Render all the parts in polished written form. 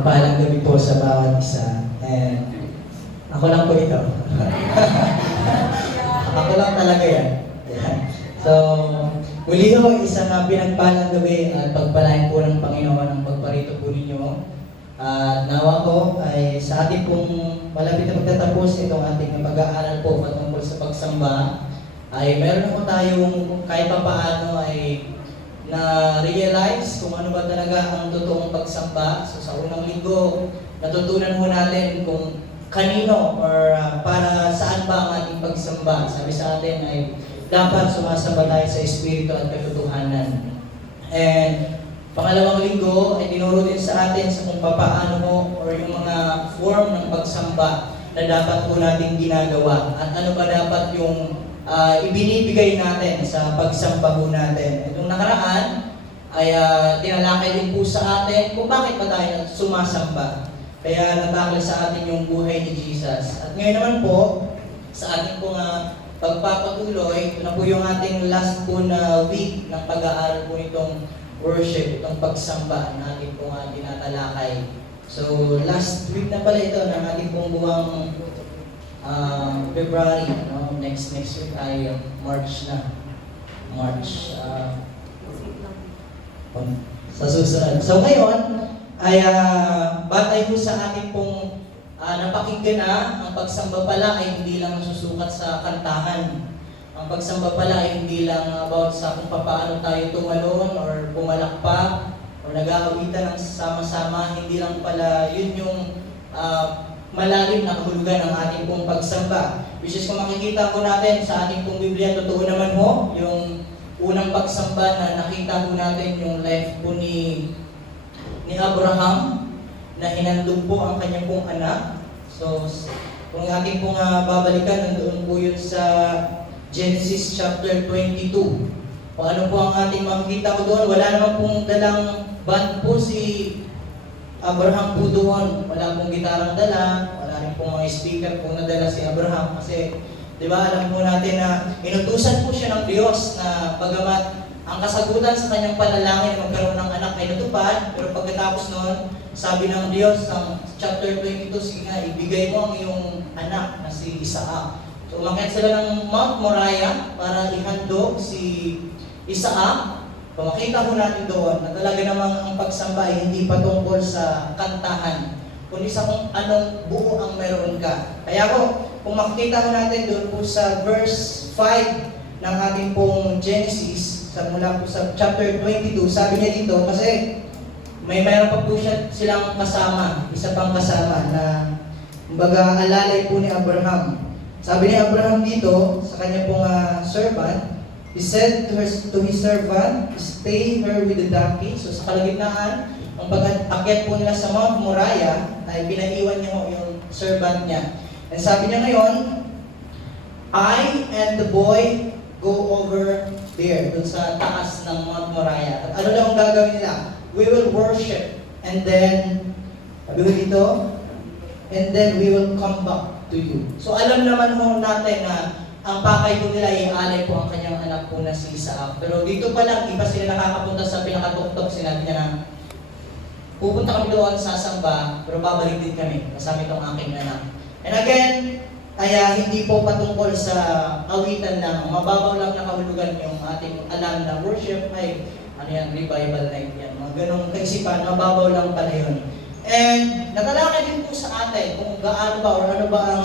Mapagpalang gabi po sa bawat isa. And ako lang po ito. Ako lang talaga yan. Ayan. So, muli ho, isang pinagpalang gabi at pagpalain po ng Panginoon ang pagparito po ninyo. At nawa ko ay sa ating pong malapit na magtatapos itong ating pag-aaral po patungkol sa pagsamba, ay meron po tayong kahit pa paano ay na-realize kung ano ba talaga ang totoong pagsamba. So sa unang linggo, natutunan mo natin kung kanino or para saan ba ang ating pagsamba. Sabi sa atin ay dapat sumasamba tayo sa Espiritu at katotohanan. And pangalawang linggo ay tinuro din sa atin sa kung paano mo or yung mga form ng pagsamba na dapat po natin ginagawa. At ano ba dapat yung ibinibigay natin sa pagsamba po natin. Itong nakaraan ay tinalakay din po sa atin kung bakit ba tayo sumasamba. Kaya natakal sa atin yung buhay ni Jesus. At ngayon naman po, sa ating pong pagpapatuloy, ito na po yung ating last po na week ng pag-aaral po nitong worship, itong pagsamba na ating pong tinatalakay. So last week na pala ito ng ating pong buwang February, no? Next week ay March na. March. Sa susunod. So ngayon, ay batay po sa ating pong napakinggan na, ang pagsamba pala ay hindi lang nasusukat sa kantahan. Ang pagsamba pala ay hindi lang about sa kung paano tayo tumalon or pumalakpak or nag-aawitan ng sama-sama. Hindi lang pala yun yung malalim na kahulugan ng ating pong pagsamba. Which is kung makikita ko natin sa ating pong Biblia, totoo naman ho, yung unang pagsamba na nakita ko natin yung life po ni Abraham, na hinandog po ang kanyang pong anak. So, kung ating pong babalikan, nandoon po yun sa Genesis chapter 22. Kung ano po ang ating makikita ko doon, wala naman pong dalang band po si Abraham po doon. Wala pong gitarang dala, wala rin pong mga speaker po nadala si Abraham. Kasi, di ba, alam po natin na inutusan po siya ng Diyos na bagamat ang kasagutan sa kanyang panalangin na magkaroon ng anak ay natupad, pero pagkatapos noon, sabi ng Diyos sa chapter 22, sige nga, ibigay mo ang iyong anak na si Isaac. So, umakyat sila ng Mount Moriah para ihandog si Isaac. Kung makita ko natin doon na talaga namang ang pagsamba ay hindi patungkol sa kantahan, kundi sa kung anong buo ang meron ka. Kaya kung makikita ko natin doon po sa verse 5 ng ating pong Genesis, mula po sa chapter 22, sabi niya dito, kasi mayroon pa po silang kasama, isa pang kasama na kumbaga alalay po ni Abraham. Sabi ni Abraham dito sa kanya pong servant, he said to his servant, stay her with the donkey. So sa kalagitnaan, ang pag-akyat po nila sa Mount Moriah, ay pinaiwan niya yung servant niya. And sabi niya ngayon, I and the boy go over there, dun sa taas ng Mount Moriah. At ano lang ang gagawin nila? We will worship, and then, sabi ko dito, and then we will come back to you. So alam naman ho natin na ang pakay po nila, ialay po ang kanyang anak po na si Isaac. Pero dito pa lang, iba sila nakakapunta sa pinakatuktok. Sinabi niya na, pupunta kami doon, sasamba, pero babalik din kami, kasama itong aking anak. And again, kaya hindi po patungkol sa awitan lang, mababaw lang na kahulugan yung ating alam na worship ay, ano yan, revival night yan. Mga ganong kaisipan, mababaw lang pala yun. And natalakay din po sa atin kung gaano ba or ano ba ang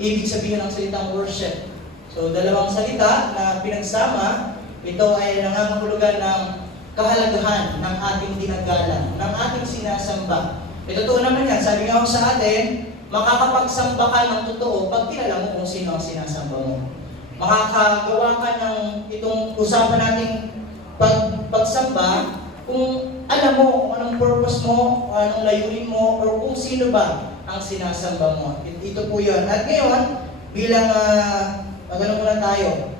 ibig sabihin ng salitang worship. So, dalawang salita na pinagsama, ito ay nangangahulugan ng kahalagahan ng ating dinagalan, ng ating sinasamba. Ito totoo naman yan, sabi nga ako sa atin, makakapagsamba ka ng totoo pag kilala mo kung sino ang sinasamba mo. Makakagawa ka ng itong usapan nating pagsamba kung alam mo kung anong purpose mo, anong layunin mo, or kung sino ba ang sinasamba mo. Ito po yun. At ngayon, bilang magano muna tayo,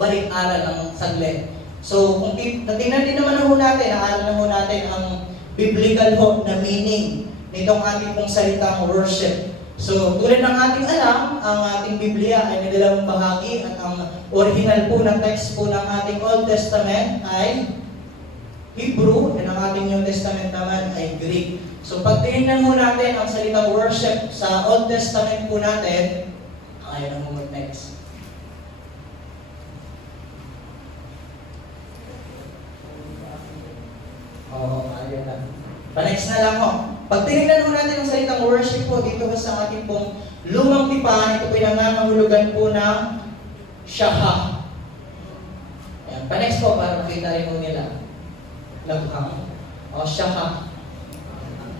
balik-aral ng saglit. So, kung tingnan din naman ho natin, naaral na ho natin ang biblical ho na meaning nitong ating pong salitang worship. So, tulad ng ating alam, ang ating Biblia ay may dalawang bahagi at ang original po na text po ng ating Old Testament ay Hebrew, and ang ating New Testament naman ay Greek. So pag tinignan mo natin ang salitang worship sa Old Testament po natin, ayaw na mo next. Oo, ayaw na. Pa-next na lang ho. Pag tinignan mo natin ang salitang worship po dito sa ating pong lumang tipan, ito po yung nangangahulugan po ng Shaha. Ayan, pa-next po para makita rin mo nila. Laghang. O, Shaha.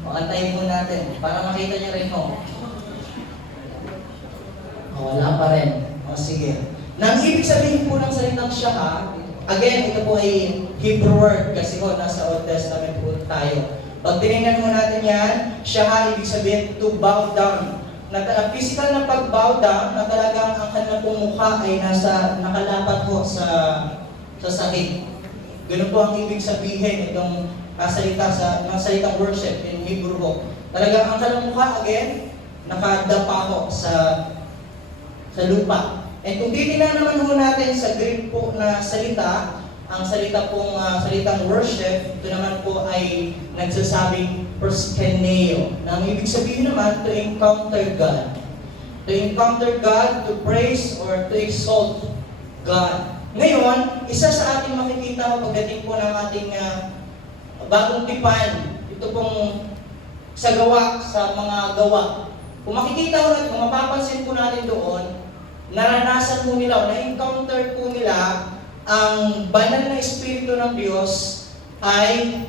O, antayin mo natin para makita niya rin mo. O, wala pa rin. O, sige. Nang ibig sabihin po ng salitang Shaha, again, ito po ay Hebrew word kasi po nasa Old Testament po tayo. Pag tinignan mo natin yan, Shaha, ibig sabihin to bow down. Physical na pag-bow down na talagang ang kanilang pong mukha ay nakalapat po sa sahig. Ganun po ang ibig sabihin itong ng salitang worship in Hebrew po. Talagang ang kanilang mukha, again, nakadapa po sa lupa. And kung titignan naman po natin sa Greek po na salita, ang salitang worship, ito naman po ay nagsasabing proskeneo. Na ang ibig sabihin naman, to encounter God. To encounter God, to praise or to exalt God. Ngayon, isa sa ating makikita pagdating po ng ating bagong tipan, ito pong sa mga gawa. Kung makikita ko natin, kung mapapansin po natin doon, naranasan po nila o na-encounter po nila ang banal na Espiritu ng Diyos ay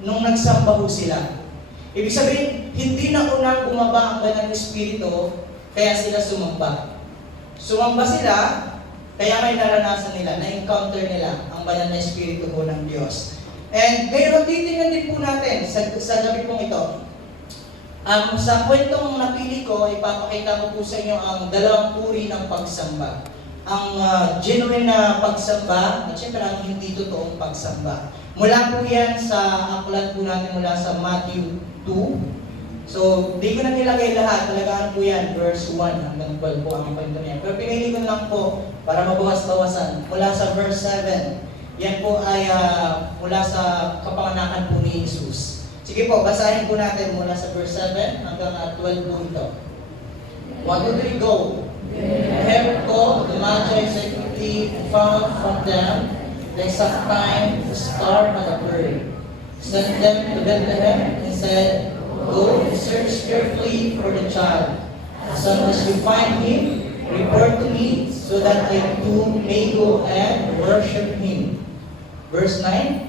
nung nagsamba po sila. Ibig sabihin, hindi na unang bumaba ang banal na Espiritu, kaya sila sumamba. Sumamba sila, kaya may naranasan nila, na-encounter nila ang banal na Espiritu po ng Diyos. And ngayon, titingnan din po natin sa gabi pong ito. Sa kwentong napili ko, ipapakita ko po sa inyo ang dalawang uri ng pagsamba. Ang genuine na pagsamba, at syempre ang hindi totoong pagsamba. Mula po yan sa aklat po natin mula sa Matthew 2. So, di ko na nilagay lahat. Talagaan po yan, verse 1 hanggang 12 po ang kwento niya. Pero pinili ko lang po para mabawas-bawasan. Mula sa verse 7, yan po ay mula sa kapanganakan po ni Jesus. Sige po, basahin po natin mula sa verse 7 hanggang 12 po ito. 1, 2, 3, go! Herod called the Magi secretly, found from them the exact time the star had appeared. Sent them to Bethlehem and said, go and search carefully for the child. As soon as you find him, report to me so that I too may go and worship him. Verse 9.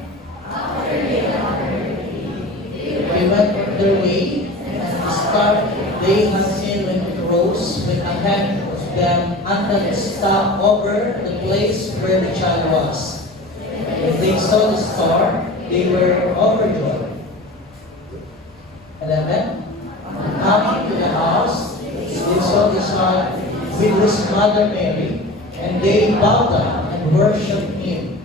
They went on their way, and the star they had seen when it rose with a hand of them until it stopped over the place where the child was. When they saw the star, they were overjoyed. 11. Coming to the house, they saw the child with his mother Mary, and they bowed down and worshipped him.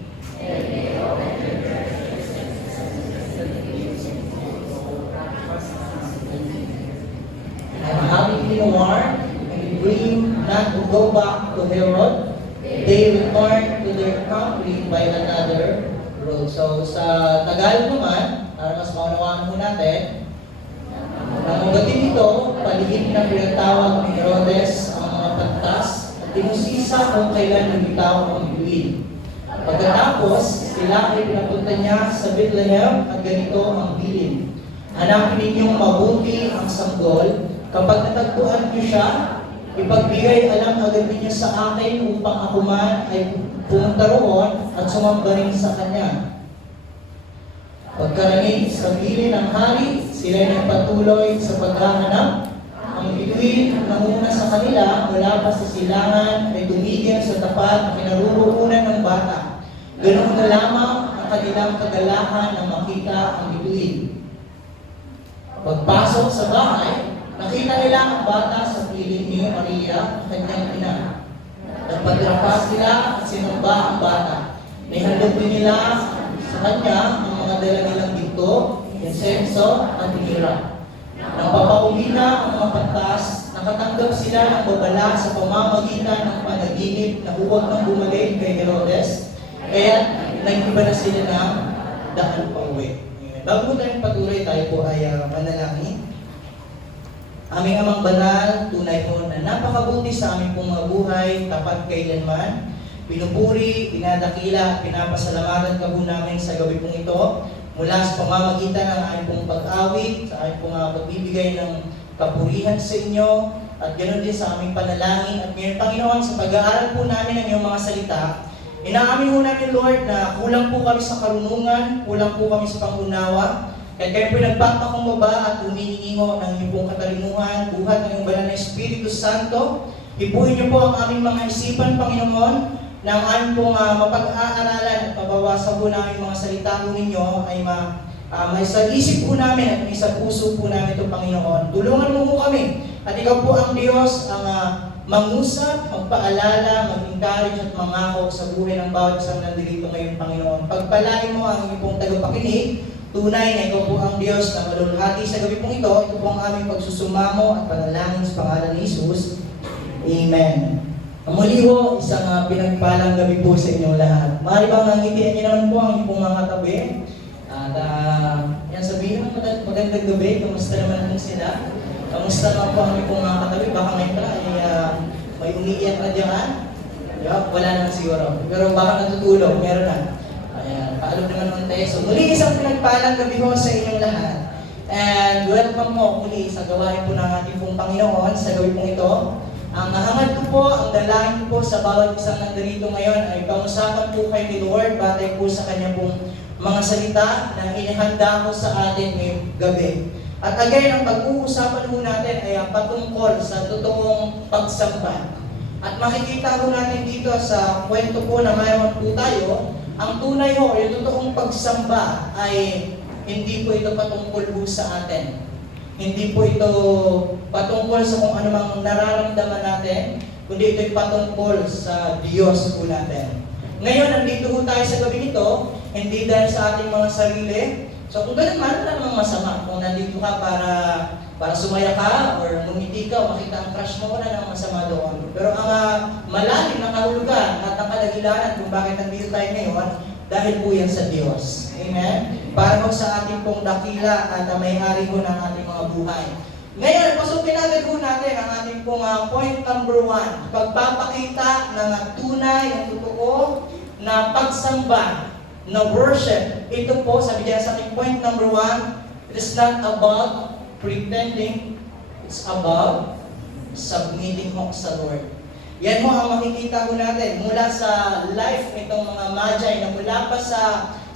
And having been warned and agreeing not to go back to Herod, they returned to their country by another road. So sa Tagalog naman, para mas maunawaan po natin, ang ugatin nito, paligid na pinatawag ni Herodes ang mga pantas at tinusisa kung kailan lumitaw ang bituin. Pagkatapos, sila ay pinapunta niya sa Bethlehem at ganito ang bilin. Hanapin ninyong mabuti ang sanggol. Kapag natagpuan niyo siya, ipagbigay alam agad niya sa akin upang ako man ay pumunta roon at sumamba rin sa kanya. Pagkarating sa bilin ng hari, sila nagpatuloy sa paghahanap. Ang bituin na muna sa kanila mula pa sa silangan ay tumigil sa tapat na kinaruroonan ng bata. Ganoon na lamang ang kanilang kagalahan na makita ang bituin. Pagpasok sa bahay, nakita nila ang bata sa piling ni Maria, kanyang ina. Nagpadrapa sila at sinamba ang bata. Nihandog din nila sa kanya ang mga dala nilang ginto, insenso at tinira. Nang papauwi na ang mga pantas, nakatanggap sila ng babala sa pamamagitan ng panaginip na huwag nang bumalik kay Herodes, kaya nag-iba na sila ng daan pa uwi. Bago tayong patuloy, tayo po ay manalangin. Aming Amang Banal, tunay po na napakabuti sa aming pong mga buhay, tapat kailanman. Pinupuri, pinadakila, pinapasalamatan ka po namin sa gabi pong ito mula sa pamamagitan ng aming pong pag-awit, sa aming pong pagbibigay ng kapurihan sa inyo, at ganoon din sa aming panalangin. At ngayon, Panginoon, sa pag-aaral po namin ng iyong mga salita, inaamin po namin, Lord, na kulang po kami sa karunungan, kulang po kami sa pangunawa. Kaya kayo po nagpapakumbaba at humihingi ho ng iyong pong katalinuhan, buhat ng iyong banal na Espiritu Santo. Ipuhin niyo po ang aming mga isipan, Panginoon, na ang aming pong mapag-aaralan at mabawasan po namin mga salita po ninyo ay may sa isip po namin at may sa puso po namin ito, Panginoon. Tulungan mo po kami at ikaw po ang Diyos ang mangusap, magpaalala, mag-encourage at mangako sa buhay ng bawat isang nandito ngayon, Panginoon. Pagpalain mo ang iyong pong tagapakinig, tunay na ikaw po ang Diyos na malulhati sa gabi pong ito. Ito po ang aming pagsusumamo at panalangin sa pangalan ni Jesus. Amen. Muli ho, isang pinagpalang gabi po sa inyong lahat. Maaari bang ngangitian niyo naman po ang inyong pong mga katabi? At yan, sabihin mo magandang gabi, kamusta naman po sila? Kamusta naman po ang inyong pong mga katabi? Baka ngayon pala ay may umiiyak na dyan. Wala naman siguro. Pero baka natutulog, meron na. Ayan, paalog naman ng tayo. So muli isang pinagpalang gabi ho sa inyong lahat. And welcome mo muli sa gawain po ng ating pong Panginoon sa gabi pong ito. Ang hangad ko po, ang dalangin ko po sa bawat isang nandarito ngayon ay kamusapan po kayo ni Lord batay po sa kanya pong mga salita na inihanda ko sa atin ngayong gabi. At again, ang pag-uusapan po natin ay patungkol sa totoong pagsamba. At makikita po natin dito sa kwento po na mayroon po tayo, ang tunay ho, yung totoong pagsamba ay hindi po ito patungkol po sa atin. Hindi po ito patungkol sa kung anumang nararamdaman natin, kundi ito'y patungkol sa Diyos po natin. Ngayon, nandito po tayo sa gabi nito, hindi dahil sa ating mga sarili. So kung ganun man, wala namang masama. Kung nandito ka para sumaya ka, or ngumiti ka, o makita ang crush mo, wala namang masama doon. Pero ang malalim na kahulugan at ang kadahilanan kung bakit nandito tayo ngayon, dahil po yan sa Diyos. Amen? Para po sa ating pong dakila at may-ari po ng ating mga buhay. Ngayon, pasukin natin po natin ang ating pong point number 1. Pagpapakita ng tunay, ng totoo, na pagsamba, na worship. Ito po, sabi niya sa ating point number 1, it is not about pretending, it's about submitting mo sa Lord. Yan mo ang makikita ko natin mula sa life nitong mga Magi na mula pa sa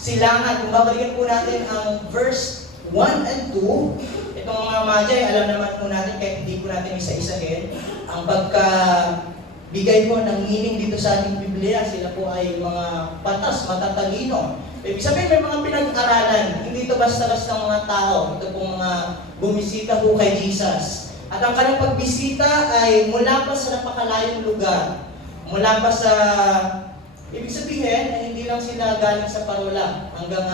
silangan. Kung babalikan po natin ang verse 1 and 2, itong mga Magi, alam naman po natin kahit hindi po natin isa-isahin, ang pagkabigay po ng meaning dito sa ating Biblia, sila po ay mga patas, matatalino. Ibig sabihin may mga pinag-aralan, hindi ito basta-basta mga tao, ito pong mga bumisita po kay Jesus. At ang kanilang pagbisita ay mula pa sa napakalayong lugar. Mula pa sa, ibig sabihin, ay hindi lang sila galing sa Parola hanggang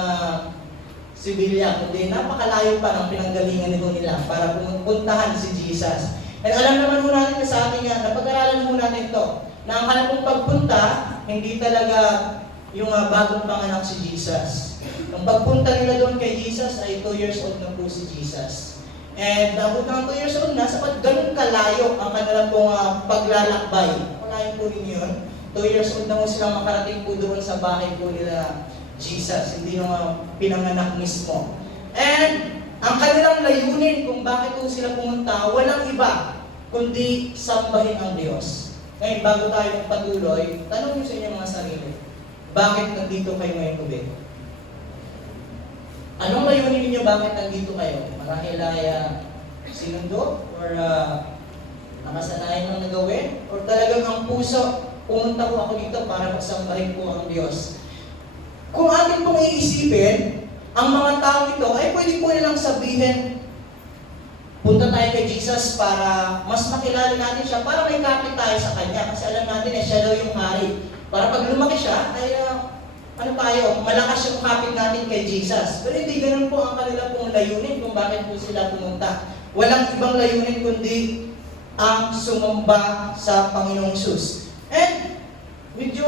Sibilya, kundi napakalayo pa ng pinanggalingan nila para pumuntahan si Jesus. At alam naman po natin sa ating napag-aralan po natin ito, na ang kanilang pagpunta, hindi talaga yung bagong panganak si Jesus. Ang pagpunta nila doon kay Jesus ay 2 years old na po si Jesus. And abot ng 2 years old na, sapat ganun kalayo ang kanilang pong paglalakbay. Malayo po rin yun. 2 years old na po silang makarating po doon sa bahay po nila Jesus, hindi nung pinanganak mismo. And ang kanilang layunin kung bakit po sila pumunta, walang iba, kundi sambahin ang Diyos. Ngayon, bago tayo magpatuloy, tanong niyo sa inyong mga sarili, bakit nandito kayo ngayong gabi? Anong layunin ninyo bakit nandito kayo? Marahil ay sinundo? Or nakasanayan lang na gawin? Or talagang ang puso, pumunta ko ako dito para magsambahin po ang Diyos? Kung atin pong iisipin, ang mga tao ito ay pwede po nilang sabihin, punta tayo kay Jesus para mas makilala natin siya, para may kapit tayo sa Kanya. Kasi alam natin siya daw yung hari. Para pag lumaki siya, ay malakas yung kapit natin kay Jesus. Pero hindi ganun po ang kanila pong layunin kung bakit po sila pumunta. Walang ibang layunin kundi ang sumamba sa Panginoong Hesus. And medyo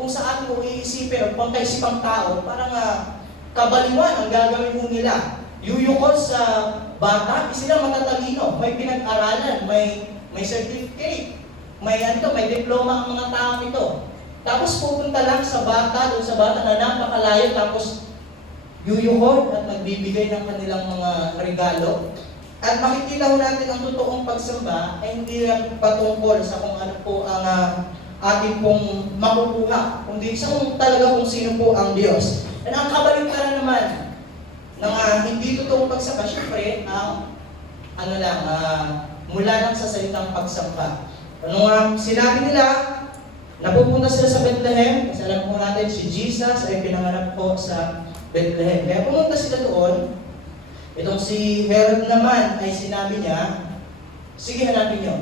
kung saan mo iisipin o pangkaisipang tao, parang kabaliwan ang gagawin mo nila. Yuyukol sa bata, sila matatalino, may pinag-aralan, may certificate, may diploma ang mga tao ito. Tapos pupunta lang sa bata, doon sa bata na napakalayo, tapos yuyukol at magbibigay ng kanilang mga regalo. At makikita ho natin ang totoong pagsamba ay hindi lang patungkol sa kung ano po ang ating pong makukuha, kundi sa kung sino po ang Diyos. At ang kabaligtaran naman ng hindi totoong pagsamba, syempre, mula lang sa salitang pagsamba. Sinabi nila, napupunta sila sa Bethlehem, kasi alam po natin si Jesus ay pinanganak po sa Bethlehem. Kaya pumunta sila doon. Itong si Herod naman ay sinabi niya, sige, hanapin niyo.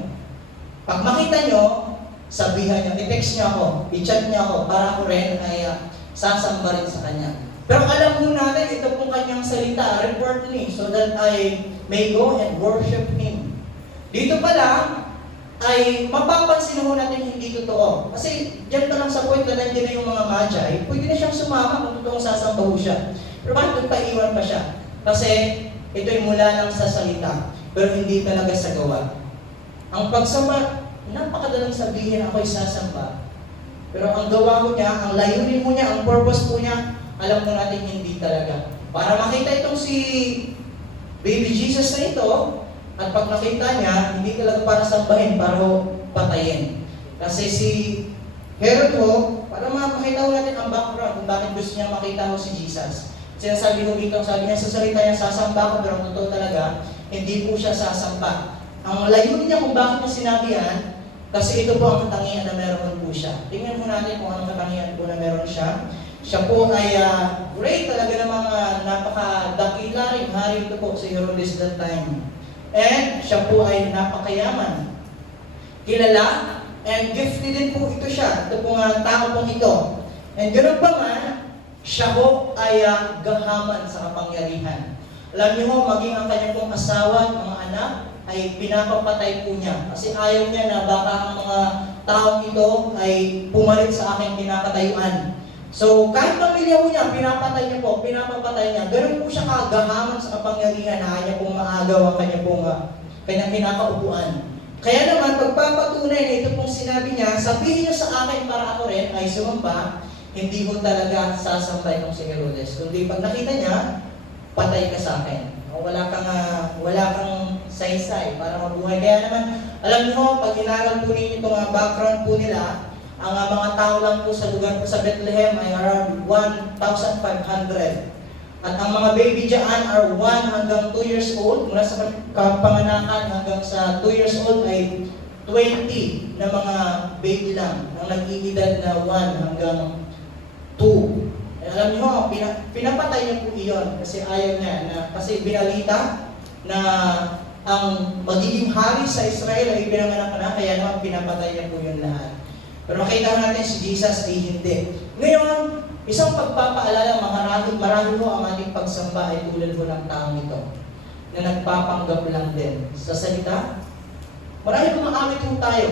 Pag makita niyo, sabihan niyo, i-text niyo ako, i-chat niyo ako, para ako rin ay sasamba rin sa kanya. Pero alam mo natin, ito pong kanyang salita, report me, so that I may go and worship Him. Dito pa lang, ay mapapansin mo natin hindi totoo. Kasi diyan pa lang sa point na nandiyan na yung mga magi, pwede na siyang sumama kung totoong sasamba ho siya. Pero bakit nagpaiwan pa siya? Kasi ito'y mula lang sa salita, pero hindi talaga sa gawa. Ang pagsamba, napakadalang sabihin ako'y sasamba. Pero ang gawa mo niya, ang layunin mo niya, ang purpose mo niya, alam mo natin hindi talaga. Para makita itong si Baby Jesus na ito, at pag nakita niya, hindi talaga para sambahin, para patayin. Kasi si Herod ho, para makita ho natin ang background kung bakit gusto niya makita ho si Jesus. Sinasabi ho dito, sabi niya sa salita niya, sasamba ko, pero ang totoo talaga, hindi po siya sasamba. Ang layunin niya kung bakit niya sinabi yan, kasi ito po ang katangian na meron po siya. Tingnan mo natin kung anong katangian po na meron siya. Siya po ay great talaga ng mga napakadakila rin hari ito po si Herodes that time. And siya po ay napakayaman. Kilala and gifted din po ito siya. Ito po nga tao pong ito. And ganoon pa man, siya po ay gahaman sa kapangyarihan. Alam niyo ho, maging ang kanyang pong asawa, mga anak, ay pinapapatay po niya. Kasi ayaw niya na baka ang mga taong ito ay pumalit sa aking pinakatayuan. So, kahit pamilya mo niya, pinapatay niya po, pinapapatay niya. Ganun po siya kagahaman sa kapangyarihan na kanya pong maagaw ang kanyang pinakaupuan. Kaya naman, pagpapatunay na ito pong sinabi niya, sabihin niyo sa akin para ako rin ay sumamba, hindi mo talaga sasamba itong si Herodes. Kundi pag nakita niya, patay ka sa akin. Wala kang saysay para mabuhay. Kaya naman, alam niyo, pag inaral po ninyo itong background po nila, ang mga tao lang po sa lugar po sa Bethlehem ay around 1,500. At ang mga baby dyan are 1 hanggang 2 years old. Mula sa kapanganakan hanggang sa 2 years old ay 20 na mga baby lang. Ang nag-iedad na 1 hanggang 2. Alam niyo, pinapatay niya po iyon kasi ayaw niya. Kasi binalita na ang magiging hari sa Israel ay pinanganak na, kaya naman pinapatay niya po yun lahat. Pero makita natin si Jesus ay hindi. Ngayon, isang pagpapaalala, marami ho ang ating pagsamba ay tulad ho ng taong ito na nagpapanggap lang din sa salita. Marahil kumakamit ho tayo.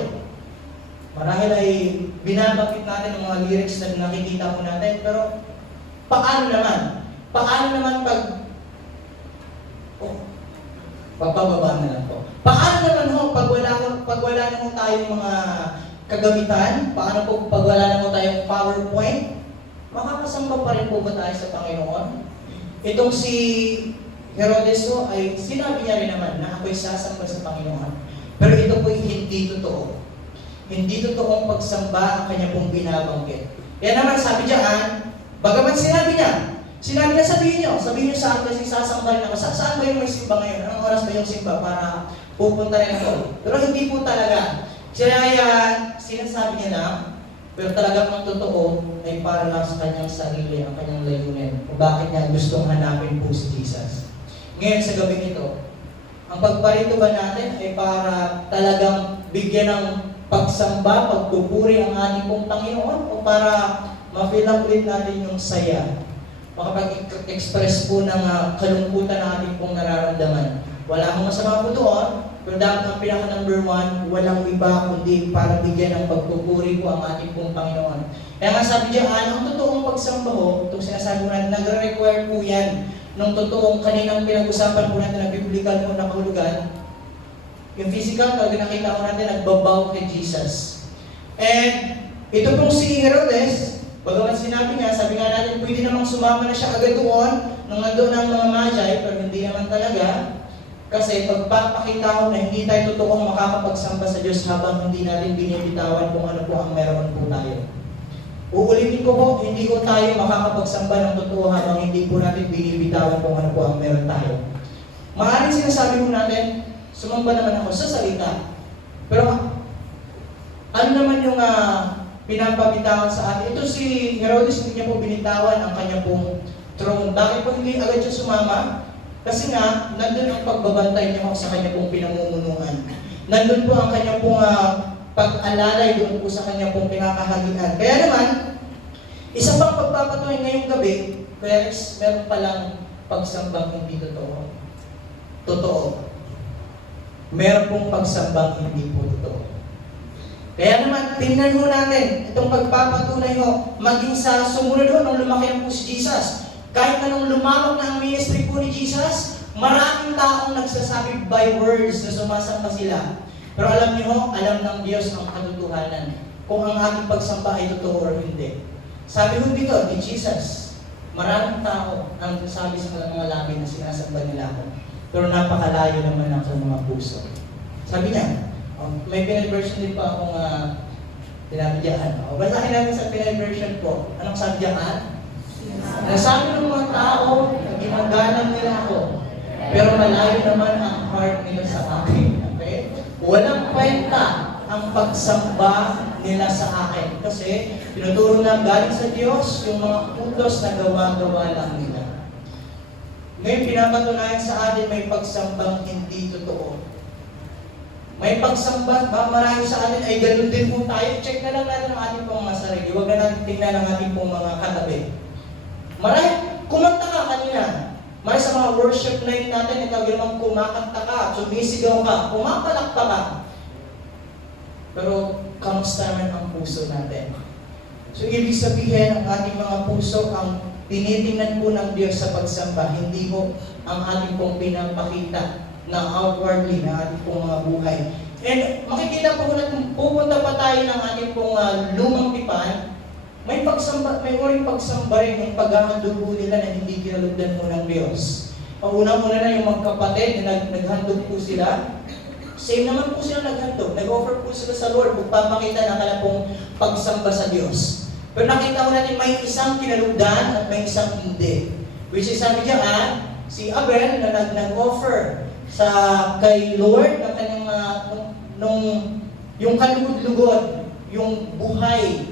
Marahil ay binabanggit natin ang mga lyrics na nakikita po natin. Pero paano naman? Paano naman pagpababa na lang po. Paano naman ho pag wala na ho tayong mga kagamitan? Paano po pag wala na ho tayong PowerPoint? Makakasamba pa rin po ba tayo sa Panginoon? Itong si Herodes ho ay sinabi niya rin naman na ako'y sasamba sa Panginoon. Pero ito po'y hindi totoo. Hindi totoong pagsamba ang kanya pong binabanggit. Kaya naman sabi diyan, bagaman sinabi niya, sabihin niyo sa akin kasi sasamba rin ako. Saan ba yung may simba ngayon? Anong oras ba yung simba para pupunta rin ako? Pero hindi po talaga. Kaya sinasabi niya lang, pero talagang ang totoo ay para lang sa kanyang sarili, ang kanyang layunin. Kung bakit niya gustong hanapin po si Jesus. Ngayon sa gabing ito, ang pagparito ba natin ay para talagang bigyan ng pagsamba, pagpupuri ang ating pong Panginoon o para ma-feel up ulit natin yung saya, makapag-express po ng kalungkutan na ating pong nararamdaman. Wala akong masama po doon, Pero dapat ang pinaka-number 1, walang iba kundi para bigyan ng pagpupuri ko ang ating pong Panginoon. Kaya nga sabi diyan, ang totoong pagsamba ho, itong sinasabi ko natin, nagre-require po yan nung totoong kaninang pinag-usapan po natin na biblical mo na kahulugan. Yung physical, talaga nakita ko natin, nagbabow kay Jesus. And ito pong si Herodes, bagamat sinabi niya, sabi nga natin, pwede namang sumama na siya agad doon, nung nandoon ang mga magi, pero hindi naman talaga. Kasi pagpapakita ko na hindi tayo totoong makakapagsamba sa Diyos habang hindi natin binibitawan kung ano po ang meron po tayo. Uulitin ko po, hindi ko tayo makakapagsamba ng totoo habang hindi po natin binibitawan kung ano po ang meron tayo. Maaaring sinasabi po natin, sumamba naman ako sa salita. Pero ano naman yung pinapabitawan sa atin? Ito si Herodes, hindi niya po binitawan ang kanya pong throne. Bakit po hindi agad siya sumama? Kasi nga, nandun ang pagbabantay niya sa kanya pong pinamumunuan. Nandun po ang kanya pong pag-alalay doon po sa kanya pong pinakahagian. Kaya naman, isa pang pagpapatunay ngayong gabi, Felix, meron palang pagsambang hindi totoo. Totoo. Meron pong pagsambang hindi po totoo. Kaya naman, tingnan ho natin itong pagpapatunay ho, maging sa sumunod ho nung lumaki na po si Jesus. Kahit anong lumawak na ang ministry po ni Jesus, maraming taong nagsasabi by words na sumasamba sila. Pero alam niyo ho, alam ng Diyos ang katotohanan kung ang ating pagsamba ay totoo o hindi. Sabi ho dito ni Jesus, maraming tao ang sabi sa mga labi na sinasamba nila ako. Pero napakalayo naman ang mga puso. Sabi niya, may Pinay version din pa akong pinabigyan. Basahin natin sa Pinay version po. Anong sabi diyan? Nasabi ng mga tao na ginaganan nila ako, pero malayo naman ang heart nila sa akin. Okay? Walang kwenta ang pagsamba nila sa akin. Kasi tinuturo na galing sa Diyos yung mga utos na gawa-gawa lang nila. Ngayon, pinapatunayan sa atin may pagsambang hindi totoo. May pagsamba, marami sa atin ay ganun din po tayo. Check na lang natin ang ating pong mga sarili. Huwag na natin tingnan ang ating pong mga katabi. Marami, kumanta ka kanina. Marami sa mga worship night natin, ikaw ginamang kumakanta ka, sumisigaw ka, pumapalakpa ka. Pero, kamusta naman ang puso natin? So, ibig sabihin, ang ating mga puso, ang tinitingnan po ng Diyos sa pagsamba, hindi mo ang ating pong pinapakita na outwardly na ating pong mga buhay. And makikita po natin, pupunta pa tayo ng ating pong lumang tipan, may pagsamba, may oring pagsamba rin yung paghahandog po nila na hindi kinalugdan mo ng Diyos. Pauna-una na yung magkapatid na naghandog po sila. Same naman po sila naghandog. Nag-offer po sila sa Lord, magpapakita na kala pong pagsamba sa Diyos. Pero nakita ko natin may isang kinalugdan at may isang hindi. Which is sabi niya si Abel na nag-offer sa kay Lord na kanyang yung kalugod-lugod, yung buhay.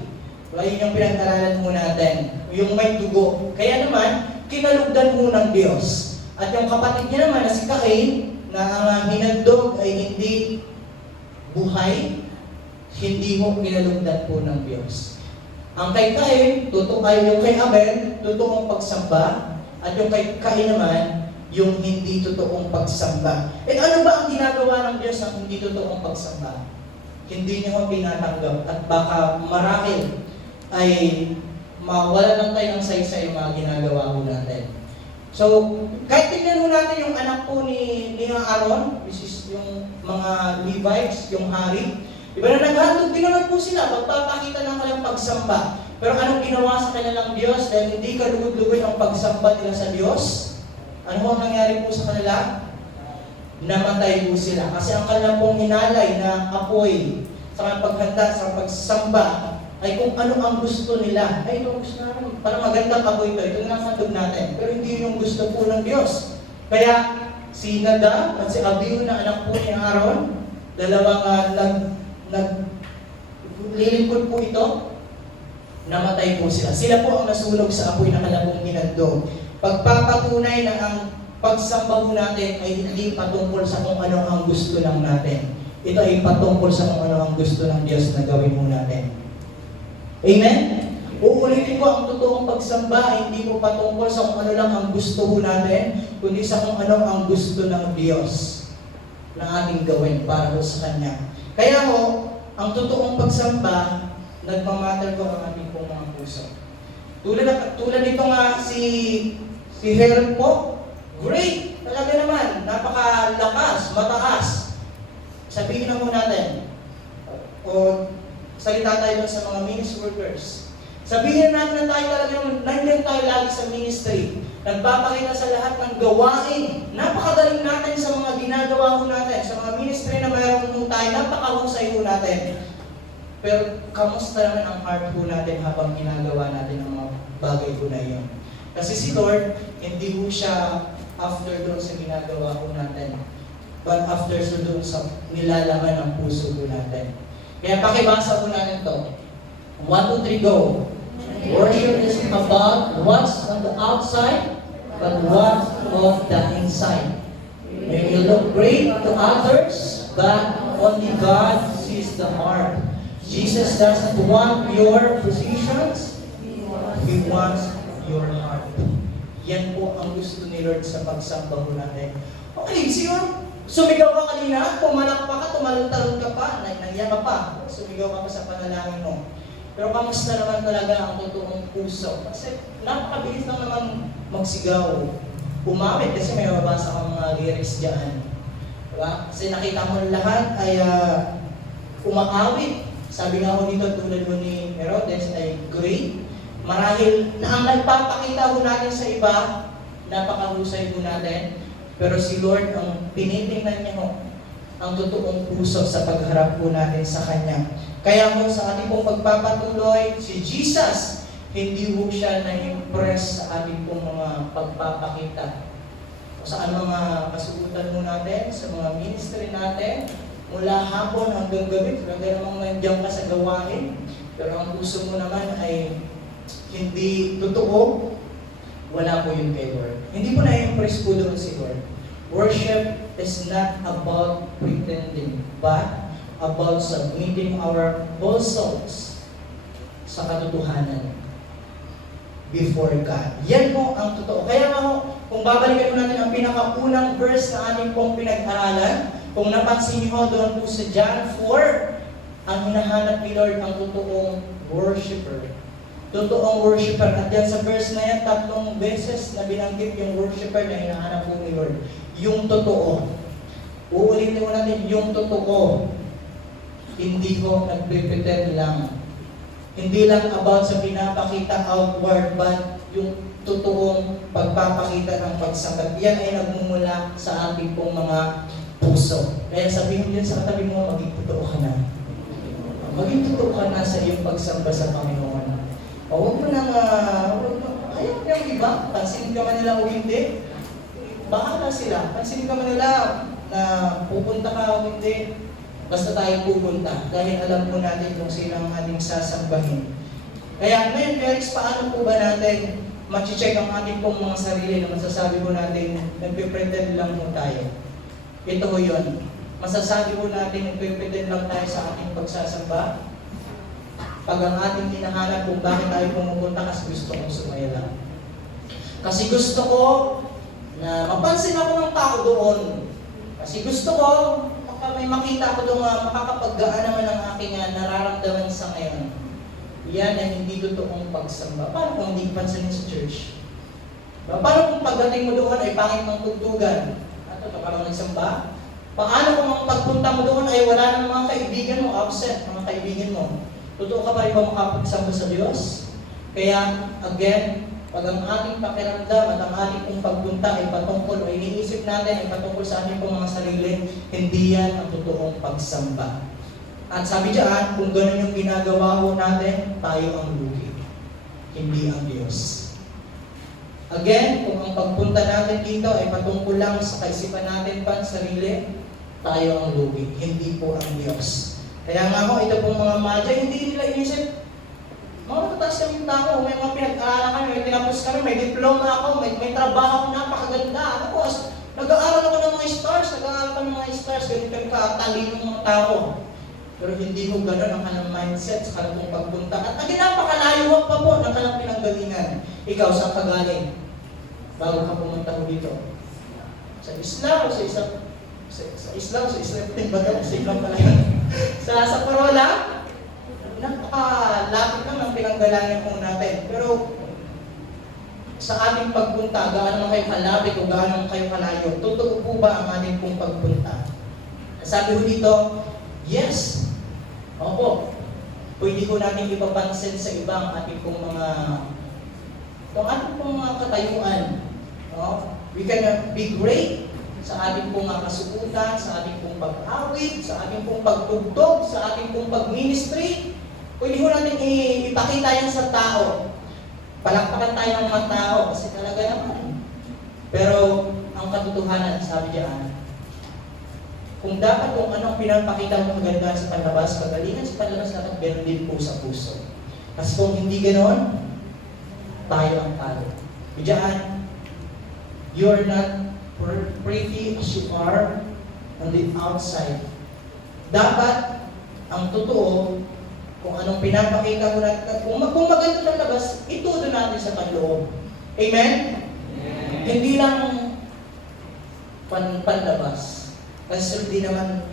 Yun yung pinag-aralan mo natin, yung may dugo. Kaya naman, kinalugdan mo ng Diyos. At yung kapatid niya naman na si Cain, na ang hinandog ay hindi buhay, hindi mo kinalugdan po ng Diyos. Ang kay Cain, yung kay Abel, totoong pagsamba, at yung kay Cain naman, yung hindi totoong pagsamba. At ano ba ang ginagawa ng Diyos ang hindi totoong pagsamba? Hindi niya mo tinatanggap at baka marahil ay mawala lang tayo ng saysay yung mga ginagawa ko natin. So, kahit tignan mo natin yung anak po ni Aaron, which is yung mga Levites, yung hari, iba na naghandog din naman po sila, magpapakita ng kanilang pagsamba. Pero anong ginawa sa kanilang Diyos dahil hindi kalugod-lugod ang pagsamba nila sa Diyos? Ano ang nangyari po sa kanila? Namatay po sila. Kasi ang kanilang pong hinalay na apoy sa paghanda, sa pagsamba, ay kung ano ang gusto nila. Ay, ito ang gusto namin. Parang magandang apoy ito na ang handog natin. Pero hindi yung gusto po ng Diyos. Kaya, si Nadab at si Abihu na anak po ni Aaron, dalawang naglilingkod po ito, namatay po sila. Sila po ang nasunog sa apoy na kanilang hinandog. Pagpapatunay na ang pagsamba po natin ay hindi patungkol sa kung ano ang gusto lang natin. Ito ay patungkol sa kung ano ang gusto ng Diyos na gawin mo natin. Amen? Uulitin ko, ang totoong pagsamba ay hindi po patungkol sa kung ano lang ang gusto po natin, kundi sa kung ano ang gusto ng Diyos. na ating gawin para ho sa Kanya. Kaya ho, ang totoong pagsamba, nagmamatter ko ang ating pong mga puso. Tulad nito nga si Helen po, great! Talaga naman, napakalakas, mataas. Sabihin na po natin, o salita tayo dun sa mga ministry workers. Sabihin natin na tayo talaga, nandiyan tayo lagi sa ministry. Nagpapakita sa lahat ng gawain. Napakagaling natin sa mga ginagawa ko natin, sa mga ministry na mayroon po tayo, napakahusay po natin. Pero kamusta naman ang heart po natin habang ginagawa natin ang mga bagay po na iyon? Kasi si Lord, hindi po siya after doon sa ginagawa po natin, but after so doon sa nilalaman ng puso po natin. Kaya pakibasa po natin to. 1, 2, 3, go! Worship is about what's on the outside, but what's on the inside. May you look great to others, but only God sees the heart. Jesus doesn't want your positions, He wants your heart. Yan po ang gusto ni Lord sa pagsamba mo natin. Okay, sumigaw ka kanina, pumalakpa ka, tumalon-talon ka pa, naiya ka pa, sumigaw ka pa sa panalangin mo. Pero kamusta naman talaga ang totoong puso? Kasi napakabilis lang naman magsigaw. Umawit kasi may mabasa kang mga lyrics dyan. Diba? Kasi nakita mo lahat ay umaawit. Sabi nga ko dito tulad mo ni Herodes ay great. Marahil na ang nagpapakita ho natin sa iba, napakahusay ho natin. Pero si Lord ang pinitingnan niya ho, ang totoong puso sa pagharap po natin sa Kanya. Kaya ho sa ating pong pagpapatuloy, si Jesus, hindi ho siya na-impress sa ating pong mga pagpapakita. O saan mga kasugutan mo natin, sa mga ministry natin, mula hapon hanggang gabi, talaga namang nandiyan ka sa gawain. Pero ang puso mo naman ay hindi totoo, wala po yung kay Lord. Hindi po na-impress po doon si Lord. Worship is not about pretending, but about submitting our whole souls sa katotohanan before God. Yan po ang totoo. Kaya nga kung babalikan mo natin ang pinakaunang verse na ating pong pinag-aralan, kung napansin niyo doon po sa John 4, ang hinahanap ni Lord ang totoong worshiper. Totoong worshiper. At yan sa verse na yan, 3 beses na binanggit yung worshiper na hinahanap po ni Lord. Yung totoo. Uulitin mo natin yung totoo. Hindi ko nagpipretend lang. Hindi lang about sa pinapakita outward, but yung totoong pagpapakita ng pagsamba. Yan ay nagmumula sa ating pong mga puso. Kaya sabihin din sa katabi mo, maging totoo ka na. Maging totoo ka na sa iyong pagsamba sa Panginoon. O huwag mo nang, ayaw yung iba, pansinin ka man nila o hindi. Bahala sila. Pansinin ka man nila na pupunta ka o hindi. Basta tayo pupunta. Dahil alam po natin kung sino ang ating sasambahin. Kaya ngayon, Felix, paano po ba natin mag-check ang ating pong mga sarili na masasabi po natin, nagpipretend lang po tayo. Ito ho yun. Masasabi po natin, nagpipretend lang tayo sa ating pagsasamba. Pag ang ating hinahanap kung bakit tayo pumupunta kasi gusto kong sumaya lang. Kasi gusto ko na mapansin ako ng tao doon. Kasi gusto ko, may makita ko doon makakapaggaan naman ang aking nararamdaman sa ngayon. Yan ay hindi totoong pagsamba. Paano kung hindi pansinin sa church? Paano kung pagdating mo doon ay pangit ng tugtugan? At ito ka lang nagsamba? Paano kung ang pagpunta mo doon ay wala ng mga kaibigan mo, absent mga kaibigan mo? Totoo ka pa rin ba makapagsamba sa Diyos? Kaya, again, pag ang ating pakiramdam at ang ating pong pagpunta ay patungkol o iniisip natin ay patungkol sa ating pong mga sarili, hindi yan ang totoong pagsamba. At sabi diyan, kung gano'n yung ginagawa ho natin, tayo ang lugi. Hindi ang Diyos. Again, kung ang pagpunta natin dito ay patungkol lang sa kaisipan natin pa sarili, tayo ang lugi. Hindi po ang Diyos. Kaya nga ako, ito pong mga madya, hindi nila inisip, mga matataas kami tao, may mga pinag-aaral kami, may tinapos kami, may diploma ako, may trabaho, napakaganda. Ano po, nag-aaral ako ng mga stars, ganito kami katalino ng mga tao. Pero hindi mo gano'n ang kanang mindset sa kanang pagpunta. At ang napakalayuwag pa po ng kanang pinanggalingan. Ikaw, saan ka galing? Bago ka pumunta mo dito? Sa Islam o sa isang Sa Islam din ba ito? Sa Islam pala yun. Sa parola, napakalapit lang ng pinanggalangan po natin. Pero sa ating pagpunta, gaano kayo kalapit o gaano kayo kalayo, totoo po ba ang ating pong pagpunta? Sabi ko dito, yes. Opo. Pwede ko natin ipapansin sa iba ang ating pong mga katayuan. No? We can be great sa ating pong kasukutan, sa ating pong pag-awit, sa ating pong pagtugtog, sa ating pong pag-ministry. Pwede ko natin ipakita yan sa tao. Palakpakan tayo ng mga tao kasi talaga naman. Pero ang katotohanan, sabi diyan, kung anong pinapakita mo kagandahan sa panlabas, kagalingan sa panlabas, dapat ganoon din po sa puso. Kasi kung hindi ganoon, tayo ang talo. Diyan, you're not pretty as you are on the outside. Dapat, ang totoo, kung anong pinapakita mo natin, kung maganda ng labas, itudo natin sa panloob. Amen? Amen. Hindi lang panlabas. Kasi hindi naman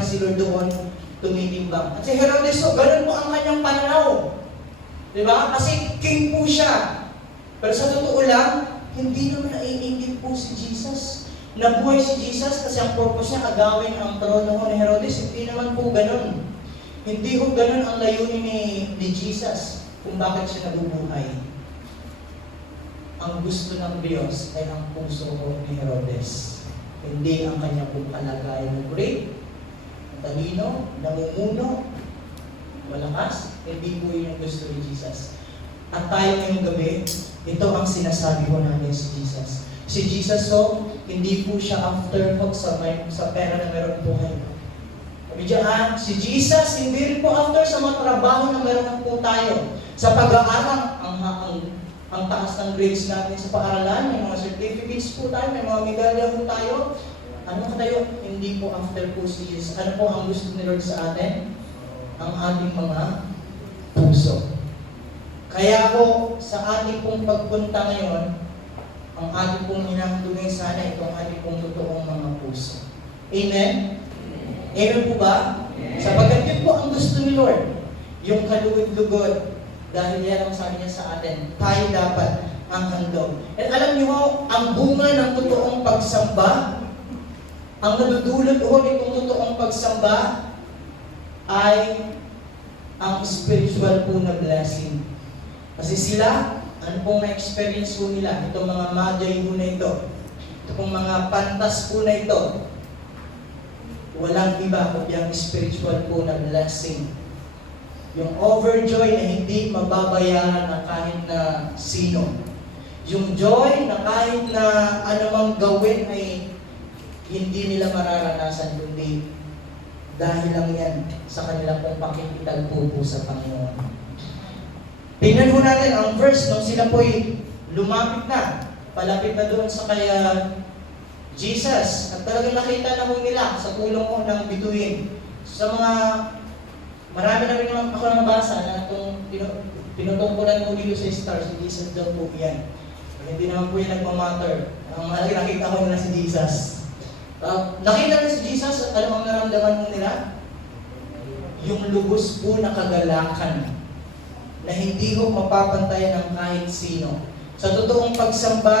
si Lord doon tumitimbang. At si Herodes, ganun po ang kanyang pananaw. Diba? Kasi king po siya. Pero sa totoo lang, hindi naman naiinggit po si Jesus. Nabuhay si Jesus kasi ang purpose niya agawin ang trono ni Herodes. Hindi naman po ganun. Hindi po ganun ang layunin ni Jesus kung bakit siya nabubuhay. Ang gusto ng Diyos ay ang puso ni Herodes. Hindi ang kanyang pong kalagayan na great, talino, namumuno, malakas. Hindi po yun ang gusto ni Jesus. At tayo ngayong gabi, ito ang sinasabi ko natin si Jesus. Si Jesus, hindi po siya after sa pera na meron po kayo. Sabi diyan, si Jesus, hindi rin po after sa mga trabaho na meron po tayo. Sa pag-aaral, ang taas ng grades natin sa paaralan, may mga certificates po tayo, may mga medalya po tayo. Ano ka tayo? Hindi po after po si Jesus. Ano po ang gusto ni Lord sa atin? Ang ating mga puso. Kaya po, sa ating pong pagpunta ngayon, ang ating pong hinahandugay sana ito ang ating pong totoong mga puso. Amen? Amen po ba? Sapagkat yun po ang gusto ni Lord. Yung kalugod-lugod. Dahil yan ang sabi niya sa atin, tayo dapat ang handog. At alam niyo mo, ang bunga ng totoong pagsamba, ang nadudulot nitong totoong pagsamba, ay ang spiritual po na blessing. Kasi sila, ano pong na-experience po nila, itong mga magi po na ito, ito pong mga pantas po na ito, walang iba kundi ang spiritual po na blessing. Yung overjoy na hindi mababayaran ng kahit na sino. Yung joy na kahit na anumang gawin ay hindi nila mararanasan kundi dahil lang yan sa kanilang pong pakikitagpo sa Panginoon. Tingnan mo natin ang verse nung sila po'y lumapit na, palapit na doon sa kaya Jesus. At talagang nakita na po nila sa tulong ko ng bituin. Sa mga marami na rin naman ako nabasa na itong pinutungkulan mo dito sa stars, si Jesus daw po yan. Hindi naman po yan nagmamatter. Ang mahalaga nakita ko nila si Jesus. Nakita na si Jesus at ano ang naramdaman mo nila? Yung lubos po na kagalakan na hindi ko mapapantay ng kahit sino. Sa totoong pagsamba,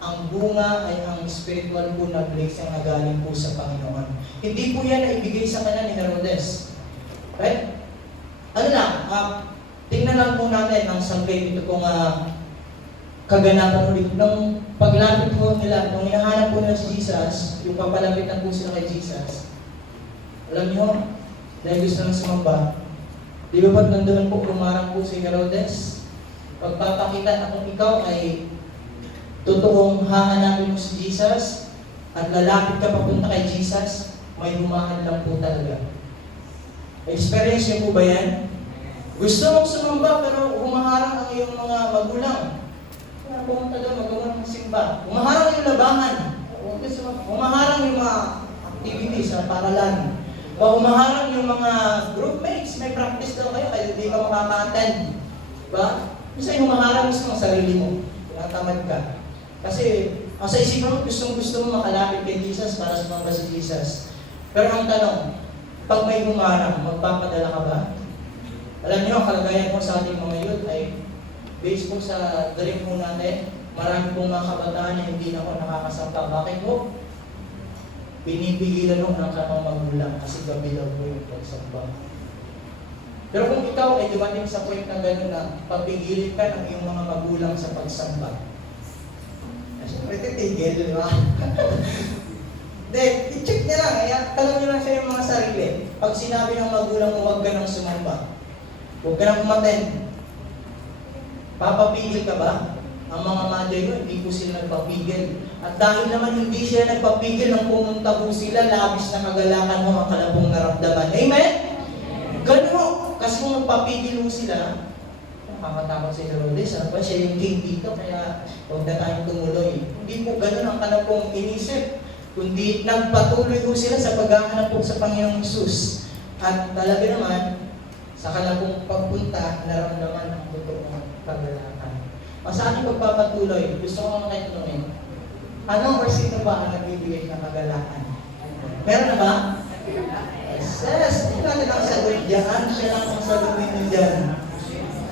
ang bunga ay ang spiritual po na blessing na galing po sa Panginoon. Hindi po yan na ibigay sa kanya ni Herodes. Right? Ano lang, tingnan lang po natin ang sanggay dito kung kaganapan ulit. Nung paglapit po nila, nung hinahanap po nila si Jesus, yung papalapit na po sila kay Jesus, alam niyo, dahil gusto nang sumamba, di ba ba't nandoon po, umarang po si Herodes? Pagpapakita na kung ikaw ay totoong hahanapin mo si Jesus at lalapit ka papunta kay Jesus, may humahan lang po talaga. Experience niyo po ba yan? Gusto mong sumamba pero humaharang ang iyong mga magulang. Kaya pumunta doon, magawa ng simba. Humaharang yung labangan. Humaharang yung mga activities sa paralan. O humaharang yung mga groupmates. May practice daw kayo kaya hindi ka makaka-attend. Diba? Minsan yung humaharang mo sa sarili mo. Tinatamad ka. Kasi Ang sa isipan mo, gusto mo makalapit kay Jesus para sumamba si Jesus. Pero ang tanong, pag may humarang, magpapadala ka ba? Alam niyo, ang kalagayan mo sa ating mga youth ay based po sa dream po natin, marami pong mga kabataan na hindi na ako nakakasampa. Bakit po? Pinipigilan mo ng kanong magulang kasi gabi daw po yung pagsamba. Pero kung ikaw ay dumating sa point na gano'n na papigilin ka ng iyong mga magulang sa pagsamba, siyempre titigil, di ba? Hindi, i-check niya lang. Tanong niyo lang sa iyong mga sarili. Pag sinabi ng magulang mo, huwag ka nang sumamba, huwag ka nang umattend, papapigil ka ba? Ang mga mother mo, hindi po sila nagpapigil. At dahil naman hindi sila nagpapigil nang pumunta po sila, labis na kagalakan mo ang kalabong naramdaman. Amen? Ganun mo. Kasi kung magpapigil mo sila, nakakatakot si Herodes. Ano ba? Siya yung king dito, kaya huwag na tayong tumuloy. Hindi po ganun ang kalabong inisip. Kundi nagpatuloy po sila sa paghahanap po sa Panginoong Hesus. At talaga naman, sa kalabong pagpunta, naramdaman ang totoong kagalakan. O sa ating pagpapatuloy, gusto ko naman kayo tanungin, anong versikulo ba ang nagbibigay ng kagalakan? Meron na ba? Yes, hindi natin ang sagot dyan. Siya lang ang sagot ninyo dyan.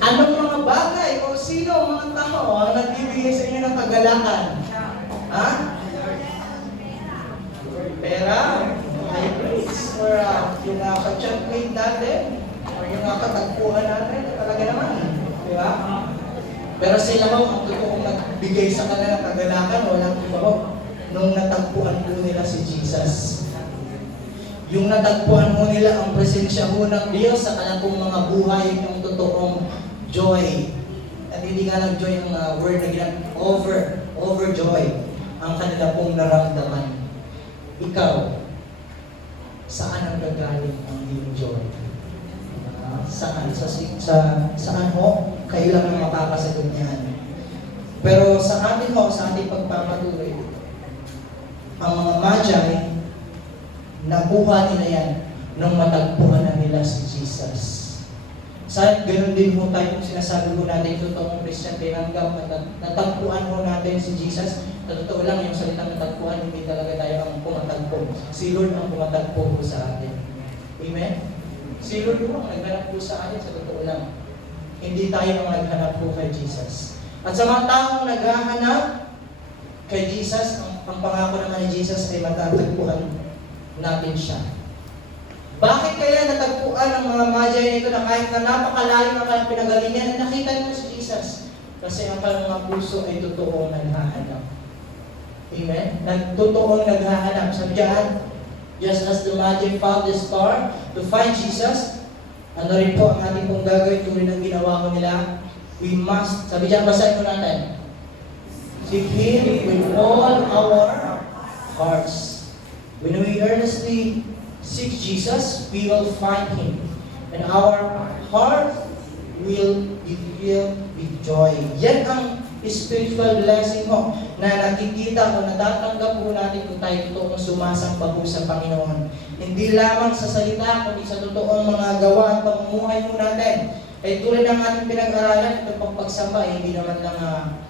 Anong mga bagay o sino mga tao ang nagbibigay sa inyo ng kagalakan? Ha? Pera? High grades? Or yung ka-chatmate natin? Or yung katagpuan natin? Talaga naman. Di ba? Pero sila ho, ang totoong nagbigay sa kanila ng kagalakan, walang iba ho, nung natagpuan po nila si Jesus. Yung natagpuan ho nila ang presensya ho ng Diyos sa kanilang mga buhay, yung totoong joy. At hindi nga lang joy ang word na ginag overjoy ang kanila pong naramdaman. Ikaw, saan ang gagaling ang iyong joy? Saan? Saan ho? Kayo lang ang makakasagot niyan. Pero sa atin ho, sa ating pagpapatuloy, ang mga magi, nabuha nila yan nung matagpuan na nila si Jesus. Sa ganun din ho tayo kung sinasabi ho natin ito totoong Christian tinanggap at natagpuan ho natin si Jesus. Sa totoo lang, yung salitang natagpuan, hindi talaga tayo ang pumatagpo. Si Lord ang pumatagpo po sa atin. Amen? Si Lord po ang naghanap po sa atin, sa totoo lang. Hindi tayo ang naghanap po kay Jesus. At sa mga taong naghahanap kay Jesus, ang pangako naman ni Jesus ay matatagpuan natin siya. Bakit kaya natagpuan ng mga magi nito na kahit na napakalayo ng kanyang pinagalingan, ay nakita nito si Jesus? Kasi ang kanyang mga puso ay totoong naghahanap. Amen? Totoong naghahanap. Sabi diyan, just as the magi found the star to find Jesus, ano rin po ang ating pong gagawin tulad ng ginawa ko nila? We must, sabi diyan, basahin ko natin, seek Him with all our hearts. When we earnestly seek Jesus, we will find Him. And our heart will be filled with joy. Yan ang spiritual blessing mo na nakikita o natatanggap po natin kung tayo totoong sumasamba po sa Panginoon. Hindi lamang sa salita, kundi sa totoong mga gawa at pamumuhay po natin. Ay tulad ng ating pinag-aralan, itong pagpagsamba ay hindi naman lang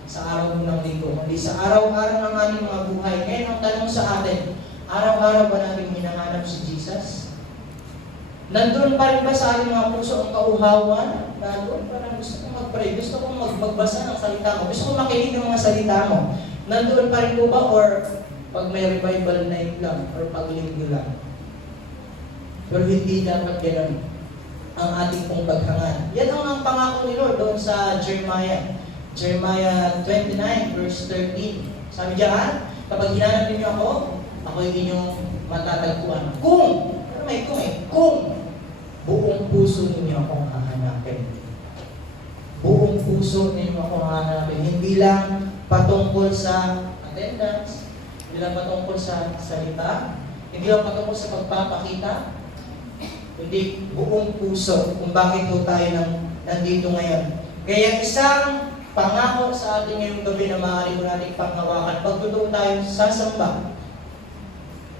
sa araw ng linggo, kundi sa araw-araw ng ating mga buhay. Ngayon ang tanong sa atin, araw-araw ba natin hinahanap si Jesus? Nandun pa rin ba sa ating mga puso ang kauhawan? Nandun, parang gusto kong mag-pray, gusto kong magbasa ng salita mo, gusto kong makinig ng mga salita mo. Nandun pa rin po ba or pag may revival night lang or pag linggo lang? Pero hindi dapat ganun ang ating pong paghangad. Yan ang pangako ni Lord doon sa Jeremiah 29 verse 13. Sabi diyan, kapag hinanap niyo ako, ako'y inyong matatagpuan. Kung buong puso ninyo akong hahanapin. Buong puso ninyo akong hahanapin. Hindi lang patungkol sa attendance, hindi lang patungkol sa salita, hindi lang patungkol sa pagpapakita, kundi buong puso kung bakit po tayo nandito ngayon. Kaya isang pangako sa ating ngayong gabi na maaari po natin panghawakan, pag totoo tayo sasamba,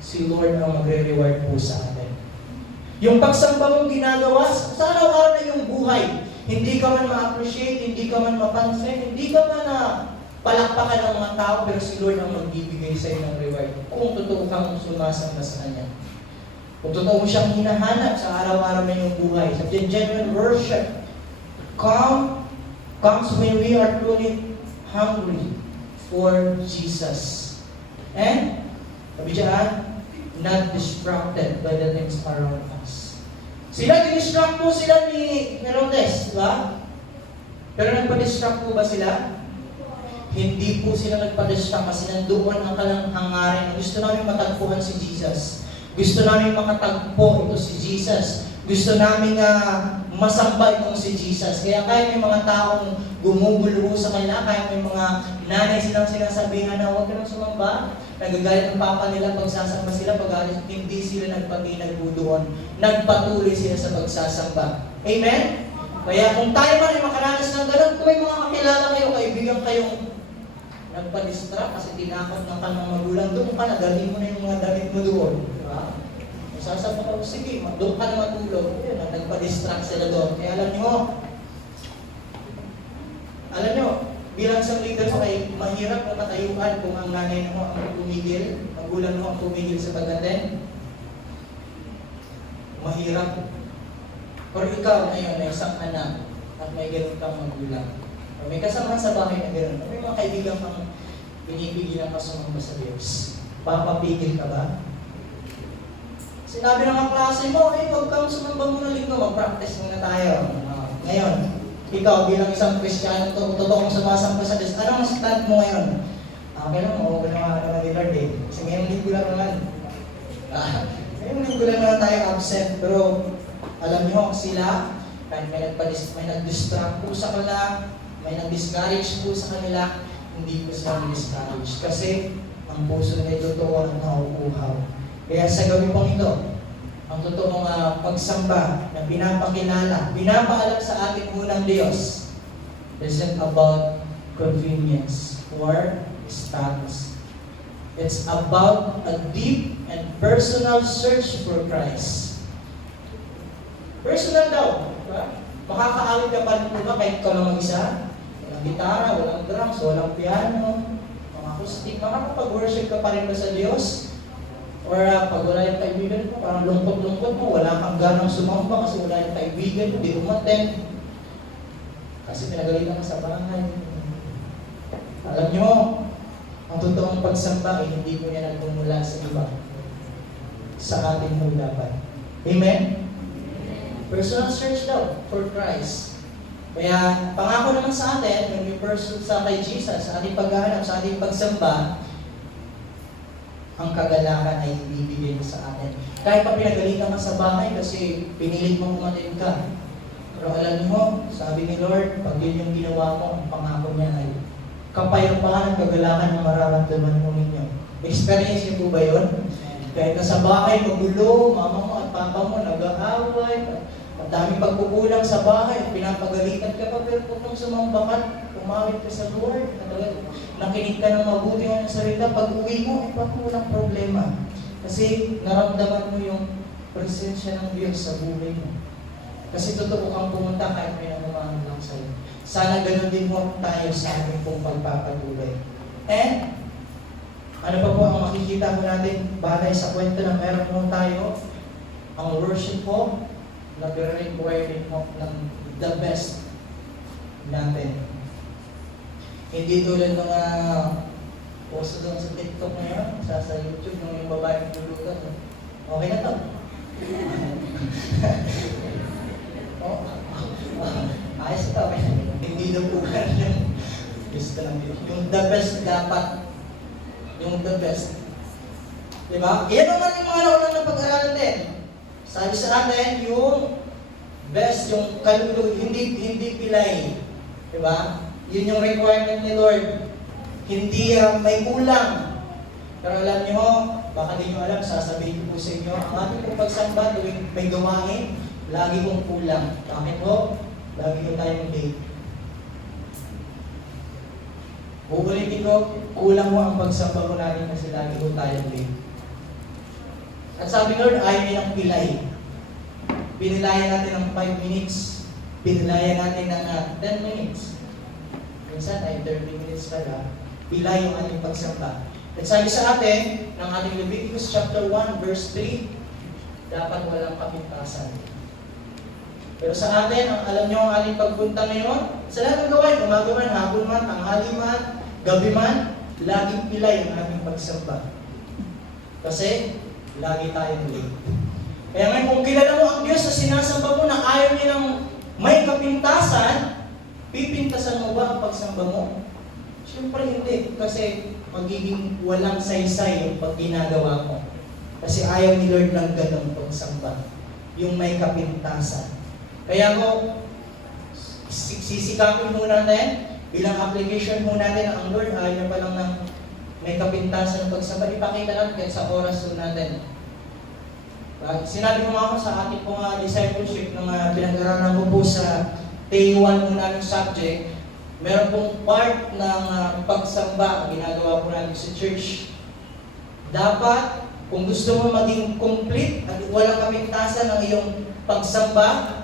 si Lord ang magre-reward po sa atin. Yung pagsamba mong ginagawa sa araw-araw na iyong buhay, hindi ka man ma-appreciate, hindi ka man mapansin, hindi ka man palakpakan ng mga tao, pero si Lord ang magbibigay sa iyo ng reward kung totoo kang sumasamba sa Kanya. Kung totoo mo siyang hinahanap sa araw-araw na iyong buhay. Sa genuine worship comes when we are truly hungry for Jesus. And, sabi dyan, not distracted by the things around us. Sila, dinistract po sila ni Herodes, di ba? Pero nagpa-distract po ba sila? Hindi po sila nagpa-distract kasi nandoon ang kalang hangarin. Gusto namin matagpuan si Jesus. Gusto namin makatagpo ito si Jesus. Gusto namin masamba itong si Jesus. Kaya kahit may mga taong gumugulo sa kanila, kahit may mga nanay silang sinasabihan na huwag ka nang sumamba, nagagalit ang papa nila pag sasamba sila, pag hindi sila nagpatinag po doon. Nagpatuloy sila sa pagsasamba. Amen? Kaya kung tayo man ay makaranas ng ganun, kung may mga kakilala kayo, kaibigan kayong nagpa-distract kasi tinakot ng kanang magulang, doon ka na, dalhin mo na yung mga damit mo doon. Diba? Sasama ka, sige, doon ka na matulog. Yun, nagpa-distract sila doon. Kaya alam nyo, bilang isang leader mo ay mahirap kung matayuan kung ang nanay mo ang tumigil, magulang mo ang tumigil sa pag-attend. Mahirap. Or ikaw ngayon na isang anak at may ganun kang magulang. O may kasama sa bahay na ganun. May mga kaibigan kang pinipigilan ka sumamba sa Diyos. Papapigil ka ba? Sinabi ng mga klase mo, huwag kang sumamba muna linggo, mag-practice muna tayo. Ngayon, ikaw bilang isang Kristiyano, totoo mong sumasamba sa Diyos, anong stand mo ngayon? Kailan mo, okay na mga ni Lord eh. Kasi ngayong linggo lang naman. Ngayong linggo lang naman tayo absent, pero alam niyo, sila, kahit may nag-distract po sa kanila, may nag-discourage po sa kanila, hindi po sila nag-discourage. Kasi ang puso nila ay totoo at nauuhaw. Kaya sa gawin pong ito, ang totoong pagsamba na pinapakilala, pinapaalam sa ating unang Diyos, isn't about convenience or status. It's about a deep and personal search for Christ. Personal daw. Diba? Makakaawit ka pa rin ba kahit ikaw lang mag-isa? Walang gitara, walang drums, walang piano, mga acoustic. Makakapag-worship ka pa rin ba sa Diyos? Or pag wala yung kaibigan mo, parang lungkot-lungkot mo, wala kang ganang sumamba kasi wala yung kaibigan mo, di umattend. Kasi pinagalitan ka sa bahay. Alam nyo, ang totoong pagsamba ay hindi po yan nagmumula sa iba. Sa ating hulapan. Amen? Personal search daw for Christ. Kaya pangako naman sa atin, when we pursue sa kay Jesus, sa ating paghahanap, sa ating pagsamba, ang kagalakan ay ibibigay mo sa atin. Kahit pa pinagalitan ka sa bahay kasi pinilit mong umatin ka. Pero alam niyo, sabi ni Lord, pag yun yung ginawa mo, ang pangako niya ay kapayapaan at kagalakan na mararamdaman mo ninyo. Experience niyo po ba yun? Kahit nasa bahay, magulo, mama mo at papa mo nag-aaway, at daming pagkukulang sa bahay, pinapagalitan ka pa, pero kung sumamba ka, umawit ka sa Lord, nakinig ka ng mabuti ng salita, pag uwi mo, ay walang problema. Kasi naramdaman mo yung presensya ng Diyos sa buhay mo. Kasi totoo kang pumunta kahit may naman lang sa'yo. Sana ganun din mo tayo sa ating pong pagpapatuloy. And, ano pa po ang makikita mo natin batay sa kwento na meron mo tayo? Ang worship po, nag-require din mo ng the best natin. Hindi tulad mga post doon sa TikTok ngayon, sa YouTube, nung yung babae nilulugan. Okay na to. Ayos ito. Hindi na po yung gusto lang yun. Yung the best dapat. Yung the best. Diba? Yan naman yung mga naunang na pag-aralan din. Sabi sa atin, yung best, yung kaluluwa, hindi pilay. Diba? Yun yung requirement ni Lord. Hindi may kulang. Pero alam niyo, baka di nyo alam, sasabihin ko po sa inyo, ang ating pong pagsamba tuwing may gawain, lagi kong kulang. Bakit po? Lagi ko tayong late. Uulitin ko, kulang mo ang pagsamba mo natin kasi lagi ko tayong late. At sabi Lord, ayaw niya ng pilay. Pinilayan natin ng 5 minutes. Pinilayan natin ng 10 minutes. minsan ay 30 minutes pala, pila yung ating pagsamba. At sabi sa atin, ng ating Leviticus chapter 1, verse 3, dapat walang kapintasan. Pero sa atin, ang alam nyo ang ating pagpunta ngayon, sa lahat ng gawain, umaga man, hapon man, tanghali man, gabi man, laging pilay ang ating pagsamba. Kasi, lagi tayong late. Kaya ngayon, kung kilala mo ang Diyos na sinasamba mo na ayaw nilang may kapintasan, pipintasan mo ba ang pagsamba mo? Siyempre hindi, kasi magiging walang saysay yung pag ginagawa mo. Kasi ayaw ni Lord ng ganong pagsamba, yung may kapintasan. Kaya ko, sisikapin mo natin, bilang application mo natin ang Lord, ayaw niya pa lang ng may kapintasan ng pagsamba. Ipakita natin kahit sa oras po natin. Sinabi ko nga ako sa ating pong discipleship nung pinag-aralan ko po sa Day 1 po namin subject, meron pong part ng pagsamba ginagawa po natin sa church. Dapat, kung gusto mo maging complete at walang kapintasan ng iyong pagsamba,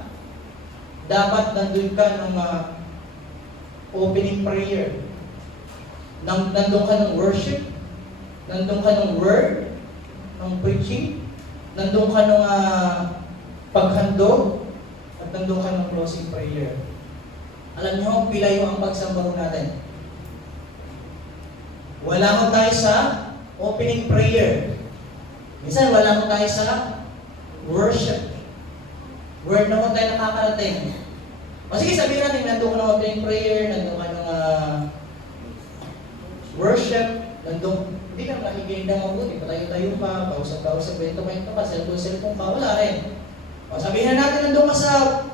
dapat nandun ka ng opening prayer. Nandun ka ng worship, nandun ka ng word, ng preaching, nandun ka ng paghandog, at nandun ka ng closing prayer. Alam niyo, pilay ang pagsamba natin. Wala mo tayo sa opening prayer. Minsan wala mo tayo sa worship. Word na mo tayo nakakarating. O sige, sabihin natin, nandun ka ng opening prayer, nandun ka ng worship, nandun, hindi ka nakikinig ng mabuti, patayo-tayo pa, kausap-kausap, bento-bento ka, cellphone ka, wala rin. O sabihin natin, nandun ka sa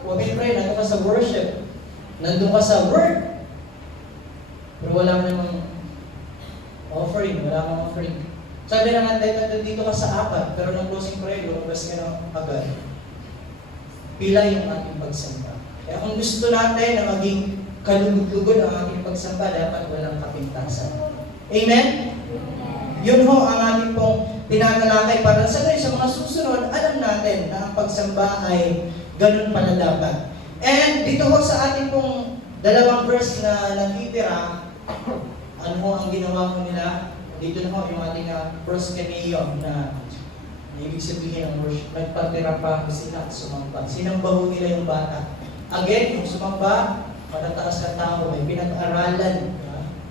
opening prayer, nandun ka sa worship, nandun ka sa word, pero wala ka namang offering, wala kang offering. Sabi na nga, dito ka sa apat, pero ng closing prayer, lumabas ka ng agad. Pila yung ating pagsamba. Kaya kung gusto natin na maging kalugod-lugod ang ating pagsamba, dapat walang kapintasan. Amen? Yun ho ang ating pong tinatalakay para sa mga susunod, alam natin na ang pagsamba ay ganun pala dapat. And dito ho sa ating pong dalawang verse na natitira, ano ho ang ginawa ko nila? Dito na ho yung ating proskeneo na ibig sabihin ang worship. Nagpatira pa sila at sumamba. Sinamba ho nila yung bata. Again, yung sumamba, matataas na tao, may pinag-aralan.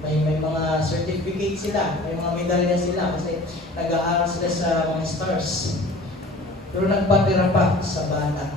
May mga certificate sila, may mga medalya sila kasi nag-aaral sila sa mga stars. Pero nagpatira pa sa bata.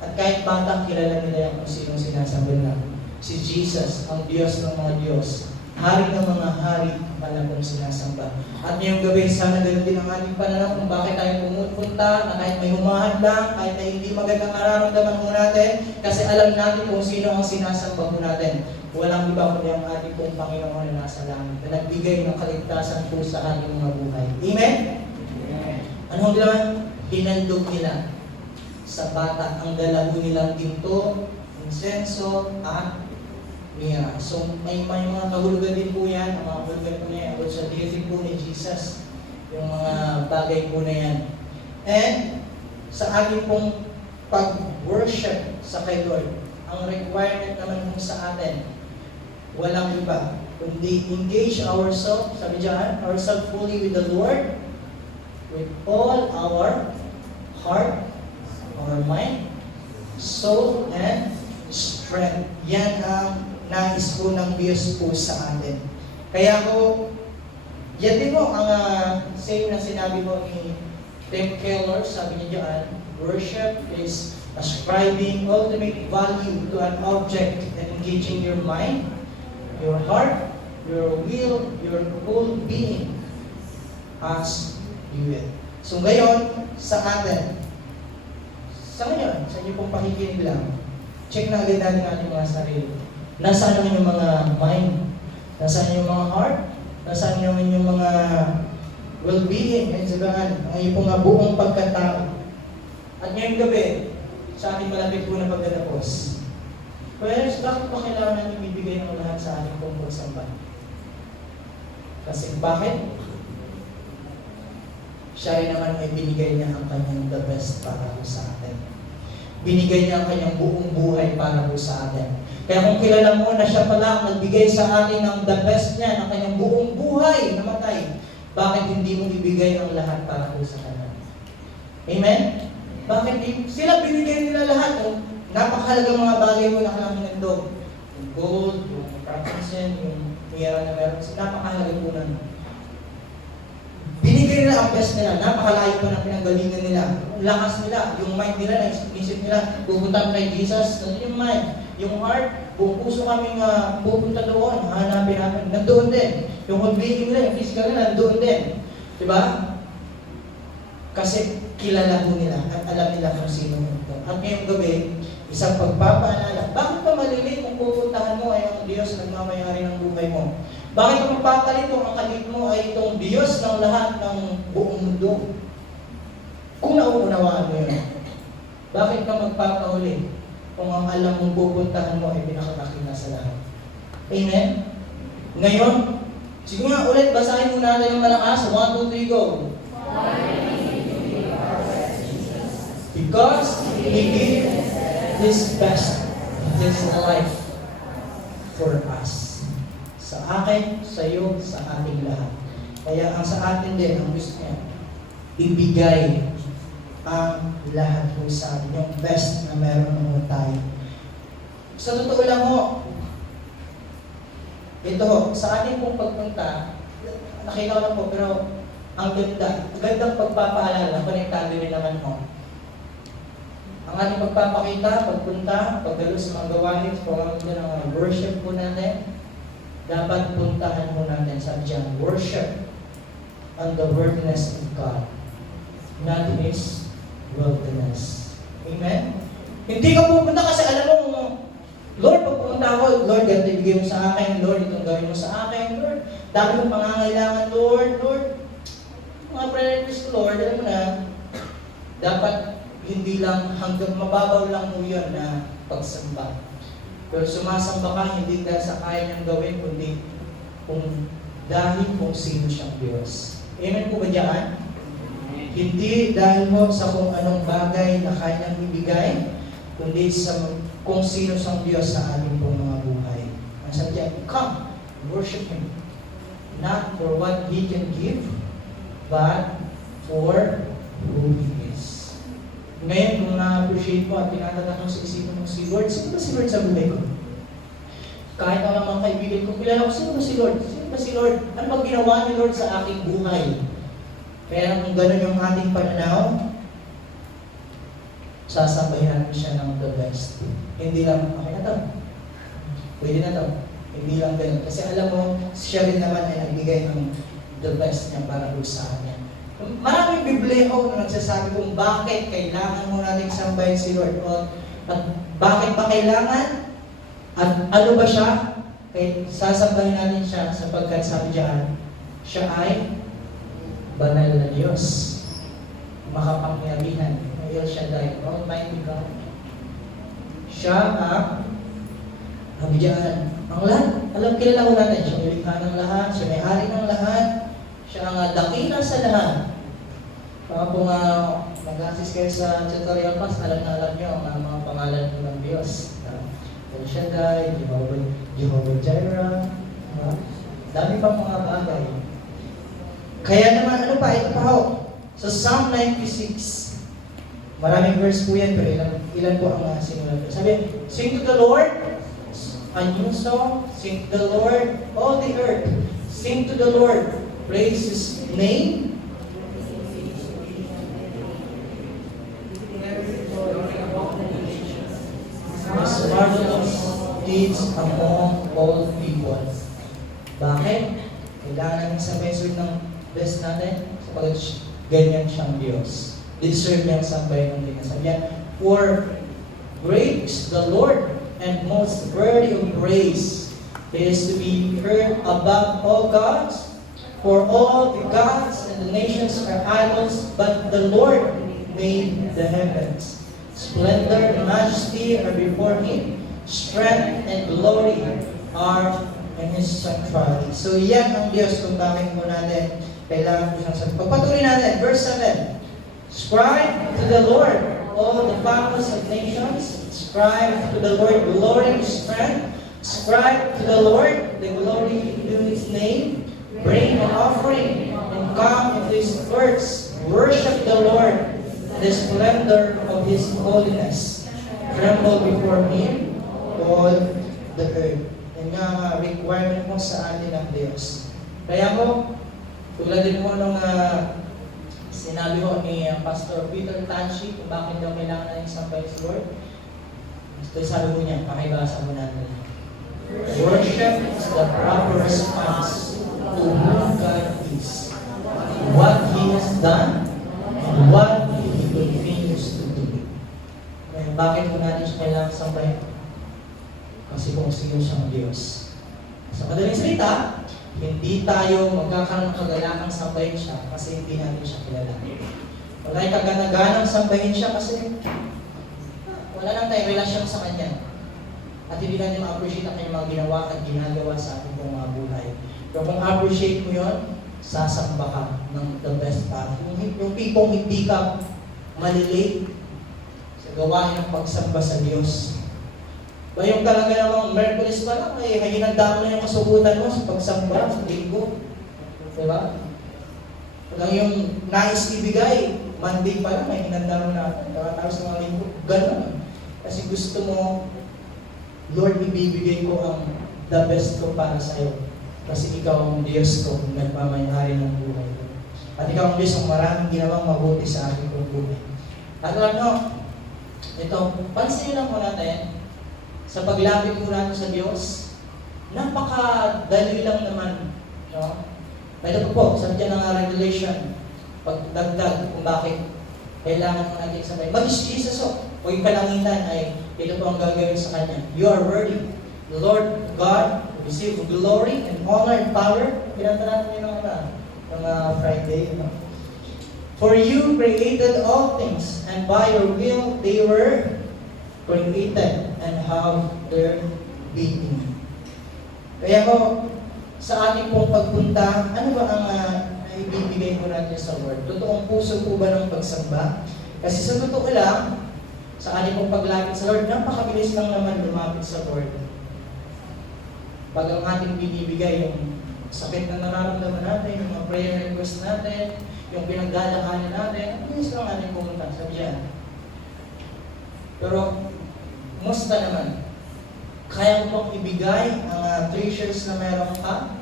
At kahit bata, kilala nila kung sinong sinasamba na. Si Jesus, ang Diyos ng mga Diyos. Hari ng mga hari, pala kong sinasamba. At ngayong gabi, sana ganoon din ang ating pananaw kung bakit tayo pumupunta, na kahit may humahadlang, kahit na hindi magandang nararamdaman mo natin, kasi alam natin kung sino ang sinasamba mo natin. Walang iba kundi ang ating pong Panginoon na nasa langit, na nagbigay ng kaligtasan po sa ating mga buhay. Amen? Amen. Anong ginawa? Hinandog nila sa bata ang dalago nilang ginto, insenso, at mira. So, may mga kahulugan din po yan, ang mga kahulugan po na yan, about sa deity po ni Jesus, yung mga bagay po na yan. And, sa ating pong pag-worship sa kay Lord, ang requirement naman po sa atin, walang iba, kundi engage ourselves, sabi dyan, ourselves fully with the Lord, with all our heart, our mind, soul, and strength. Yan ang nais po ng Diyos po sa atin. Kaya ko, yan din mo ang same na sinabi mo ni Tim Keller, sabi niya dyan, worship is ascribing ultimate value to an object and engaging your mind, your heart, your will, your whole being as you will. So ngayon, sa atin, sa ngayon, sa inyo pong pakikinig lang, check na agad natin ating mga sarili. Nasaan naman yung mga mind? Nasaan yung mga heart? Nasaan naman yung mga well-being? At sabihan, ang iyong mga buong pagkatao. At ngayong gabi, sa ating malapit po na pagtatapos, well, bakit pa kailangan natin ibigay ng lahat sa ating pong pagsamba? Kasi bakit? Siya rin naman ay binigay niya ang kanyang the best para sa atin. Binigay niya ang kanyang buong buhay para po sa atin. Kaya kung kilala mo na siya pala ang nagbigay sa atin ng the best niya, ng kanyang buong buhay namatay, bakit hindi mo ibigay ang lahat para po sa kanya? Amen? Bakit sila binigay nila lahat? Napakahalagang mga bagay mo na kailangan nito. Yung gold, yung frankincense, yung mira na meron. Napakahalaga po na. Binigay nila ang best nila. Napakalayo pa ng pinanggalingan nila. Ang lakas nila, yung mind nila, naisip nila, pupunta kay Jesus. Ano yung mind? Yung heart, buong puso kaming pupunta doon, hanapin namin. Nandoon din. Yung well-being nila, yung physical nila, nandoon din. Diba? Kasi kilala mo nila at alam nila kung sino ito. At ngayong gabi, isang pagpapaalala, bakit pa malilate kung pupuntahan mo ay ang Diyos nagmamayari ng buhay mo? Bakit kung magpapalit kung ang kalit mo ay itong Diyos ng lahat ng buong mundo? Kung nauunawaan mo yun, bakit ka magpapahuli kung ang alam mong pupuntahan mo ay pinakamakina sa lahat? Amen? Ngayon, sige nga ulit, basahin mo natin yung malakas. 1, 2, 3, go! Because He gave His best, His life for us. Sa akin, sa iyo, sa ating lahat. Kaya ang sa atin din, ang gusto niya, ibigay ang lahat po sa atin, yung best na meron mo tayo. Sa totoo lang ho, ito, sa ating pong pagpunta, nakita ko lang po, pero ang gandang pagpapaalala, konektado rin naman ho. Ang ating pagpapakita, pagpunta, pagdalo sa mga gawain, sa pamamagitan ng worship po natin, dapat puntahan mo natin, sabi dyan, worship on the worthiness of God, not His wilderness. Amen? Hindi ka pupunta kasi alam mo, Lord, pag pumunta ako, Lord, ganito ibigay mo sa akin, Lord, itong gawin mo sa akin, Lord, dami mong pangangailangan, Lord, mga prayer request ko, Lord, alam mo na, dapat hindi lang hanggang mababaw lang mo yun na pagsamba. Pero sumasamba ka, hindi dahil sa kaya niyang gawin, kundi dahil kung sino siyang Diyos. Amen po ba diyan? Hindi dahil mo sa kung anong bagay na kaya niyang ibigay, kundi sa kung sino siyang Diyos sa ating pong mga buhay. Ang sabi niya, come, worship Him. Not for what He can give, but for who He is. Ngayon, kung na-appreciate mo at tinatatak mo sa isipan mo si Lord, sino ba si Lord sa buhay ko? Kahit ang mga kaibigan ko, kilala ko, sino ba si Lord? Sino ba si Lord? Ano ba ginawa ni Lord sa aking buhay? Kaya kung gano'n yung ating pananaw, sasabahin natin siya ng the best. Hindi lang, okay na to. Pwede na to. Hindi lang gano'n. Kasi alam mo, siya rin naman ay nagbigay ng the best niya para doon sa atin. Maraming Bibleho na nagsasabi kung bakit kailangan mo natin sambahin si Lord. At bakit ba kailangan? At ano ba siya? Kaya sasambahin natin siya sapagkat sabi diyan, siya ay banal na Diyos. Makapangyarihan. El Shaddai, Almighty God. Siya ang sabi diyan, ang lahat. Alam, kilala ko natin, siya ulikha ng lahat, siya may-ari ng lahat, siya ang dakila sa lahat. Mga po nga nag-assist kayo sa tutorial class, alam na alam nyo ang mga pangalan po ng Diyos. El Shaddai, Jehovah Jireh, dami pang mga bagay. Kaya naman, ano pa, ito pa ho, sa Psalm 96, maraming verse po yan, pero ilan po ang sinulat. Sabi, sing to the Lord, a new song, sing to the Lord, all the earth, sing to the Lord, praise His name. His marvelous deeds among all people. Bakit? Kailangan namin sabihin ng best natin sapagkat ganyan siyang Diyos. Deserve niyang sabayin ng tingin. Sabi niya, for great is the Lord and most worthy of praise. He is to be heard above all gods. For all the gods and the nations are idols, but the Lord made the heavens. Splendor and majesty are before Him. Strength and glory are in His sanctuary. So yan ang Diyos kung bakit mo natin kailangan ko siyang sabi. Pagpatuloy natin, verse 7. Ascribe to the Lord all the families of nations. Ascribe to the Lord glory and strength. Ascribe to the Lord the glory due His name. Bring an offering and come into His courts. Worship the Lord, the splendor of His holiness. Tremble before Him, all the earth. Yan nga ang requirement mo sa atin ng Diyos. Kaya mo, tulad din mo nung sinabi ko ni Pastor Peter Tanshi kung bakit daw kailangan na isampay si Lord. So, sabi ko niya, pakibasa mo natin. Worship is the proper response to who God is, what He has done, and what He continues to do. Kaya bakit mo natin siya kailangan sampay? Kasi kung sino siyang Diyos. Sa madaling salita, hindi tayo magkakaroon ng kagalakan sambahin siya kasi hindi natin siya kilala. Wala yung kaganaganang sambahin siya kasi wala lang tayong relasyon sa Kanya. At hindi natin ma-appreciate ang kanyang mga ginawa at ginagawa sa ating pong mga buhay. Pero kung appreciate mo yun, sasamba ka ng the best path. Yung tipong hindi ka malilate sa gawain ng pagsamba sa Diyos. Ba yung talaga namang Merkulis pa lang, ay hinanda mo na yung kasubutan mo sa pagsamba, sa linggo. Diba? Walang yung nais ibigay, Monday pa lang, ay hinanda mo na. Tapos ng mga linggo, gano'n. Kasi gusto mo, Lord, ibibigay ko ang the best ko para sa'yo. Kasi ikaw ang Diyos ko, nagmamayari ng buhay ko. At ikaw ang Diyos ang maraming ginawang mabuti sa aking buhay. At ano, ito, pansin lang po natin, sa paglapit mo natin sa Diyos, napakadali lang naman. No? Ito po, sabi dyan ng regulation, pagdagdag kung bakit kailangan mo natin sabay. Mag-is Jesus o yung kalangitan ay ito po ang gagawin sa Kanya. You are worthy. The Lord God receive glory and honor and power. Pinanta natin yun ng Friday. No? For you created all things, and by your will they were created and have their being. Kaya po, sa ating pong pagpunta, ano ba ang ibibigay ko natin sa Lord? Totoong puso po ba ng pagsamba? Kasi sa totoo lang, sa ating pong paglapit sa Lord, napakabilis lang naman lumapit sa Lord. Pag ang ating binibigay, yung sakit na nararamdaman natin, yung mga prayer request natin, yung pinagdadaanan natin, bilis lang natin pumunta. Sabi dyan. Pero, musta naman? Kaya mo bang ibigay ang treasures na meron ka?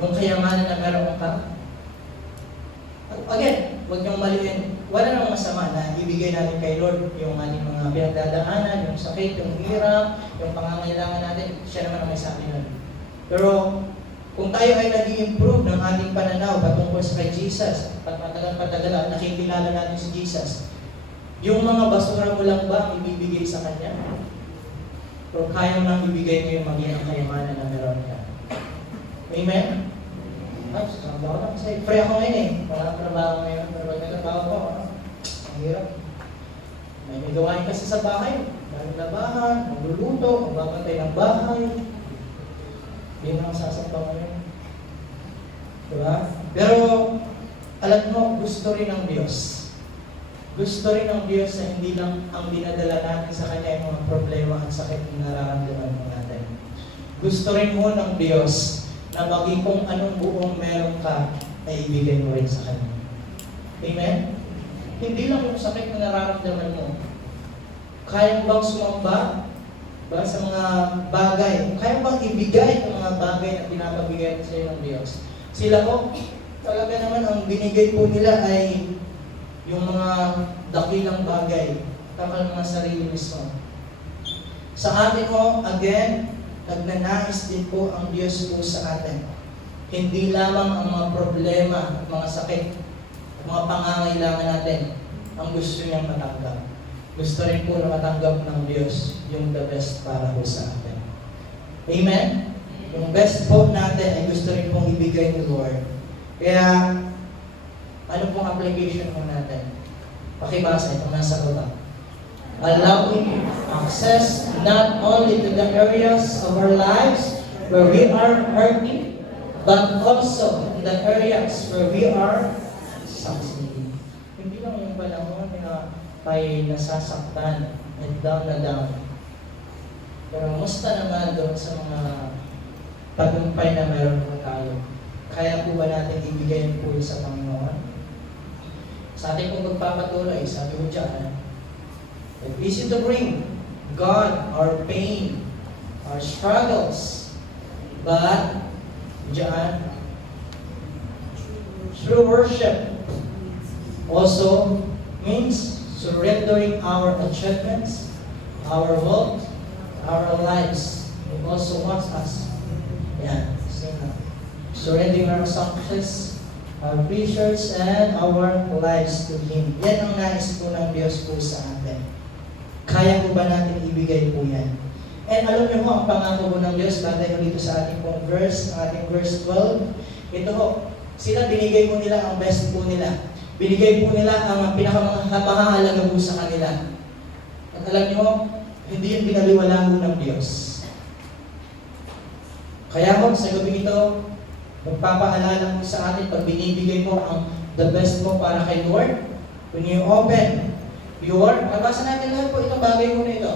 Yung kayamanan na meron ka? Again, huwag niyong maliin. Wala namang masama na ibigay natin kay Lord yung ating mga pinagdadaanan, yung sakit, yung hirap, yung pangangailangan natin. Siya naman ang may sabi nun. Pero, kung tayo ay nag-i-improve ng ating pananaw patungkol sa kay Jesus, at matagal-patagal nakikilala natin si Jesus, yung mga basura mo lang ba ang ibibigay sa Kanya? Pero kaya mo nang ibigay mo yung magiging kayamanan na meron ka. Amen? Ay, sasabaw na kasi free ako ngayon eh. Walang trabaho ngayon, pero pag nagtrabaho ko, ang hirap. May gawain kasi sa bahay. Dahil labahan, magluluto, magbabantay ng bahay. Hindi na ang sasabaw ngayon. Diba? Pero, alam mo, gusto rin ng Diyos. Gusto rin ng Diyos na hindi lang ang dinadala natin sa Kanya yung mga problema at sakit na nararamdaman mo natin. Gusto rin mo ng Diyos na maging kung anong buong meron ka, ay ibigay mo rin sa Kanya. Amen? Hindi lang yung sakit na nararamdaman mo. Kaya bang sumamba ba sa mga bagay? Kaya bang ibigay ang mga bagay na pinapabigay sa iyo ng Diyos? Sila po, talaga naman ang binigay po nila ay yung mga dakilang bagay, kapag mga sarili mismo. Sa atin po, again, nagnanais din po ang Diyos po sa atin. Hindi lamang ang mga problema at mga sakit at mga pangangailangan natin ang gusto niyang matanggap. Gusto rin po na matanggap ng Diyos yung the best para po sa atin. Amen? Yung best po natin ay gusto rin pong ibigay ni Lord. Kaya, ano pong application mo natin? Pakibasa itong nasa baba. Allowing access not only to the areas of our lives where we are hurting, but also in the areas where we are succeeding. Hindi lang yung panahon na tayo nasasaktan and down na down. Pero musta naman doon sa mga tagumpay na meron po tayo? Kaya po ba natin ibigay po sa Panginoon? Sa ating pong magpapatuloy, sabi ko dyan, it's easy to bring God our pain, our struggles, but dyan, true worship also means surrendering our achievements, our wealth, our lives. It also wants us, surrendering our success, our pleasures, and our lives to Him. Yan ang nais po ng Diyos po sa atin. Kaya po ba natin ibigay po yan? And alam niyo mo, ang pangako po ng Diyos, batay ko dito sa ating pong verse, ating verse 12, ito ho, sila binigay po nila ang best po nila. Binigay po nila ang pinakamahalaga po sa kanila. At alam niyo, hindi yung binaliwala po ng Diyos. Kaya po, sa gabi ito, magpapaalala mo sa atin pag binibigay mo ang the best mo para kay Lord. When you open your, mabasa natin lahat po itong bagay mo na ito.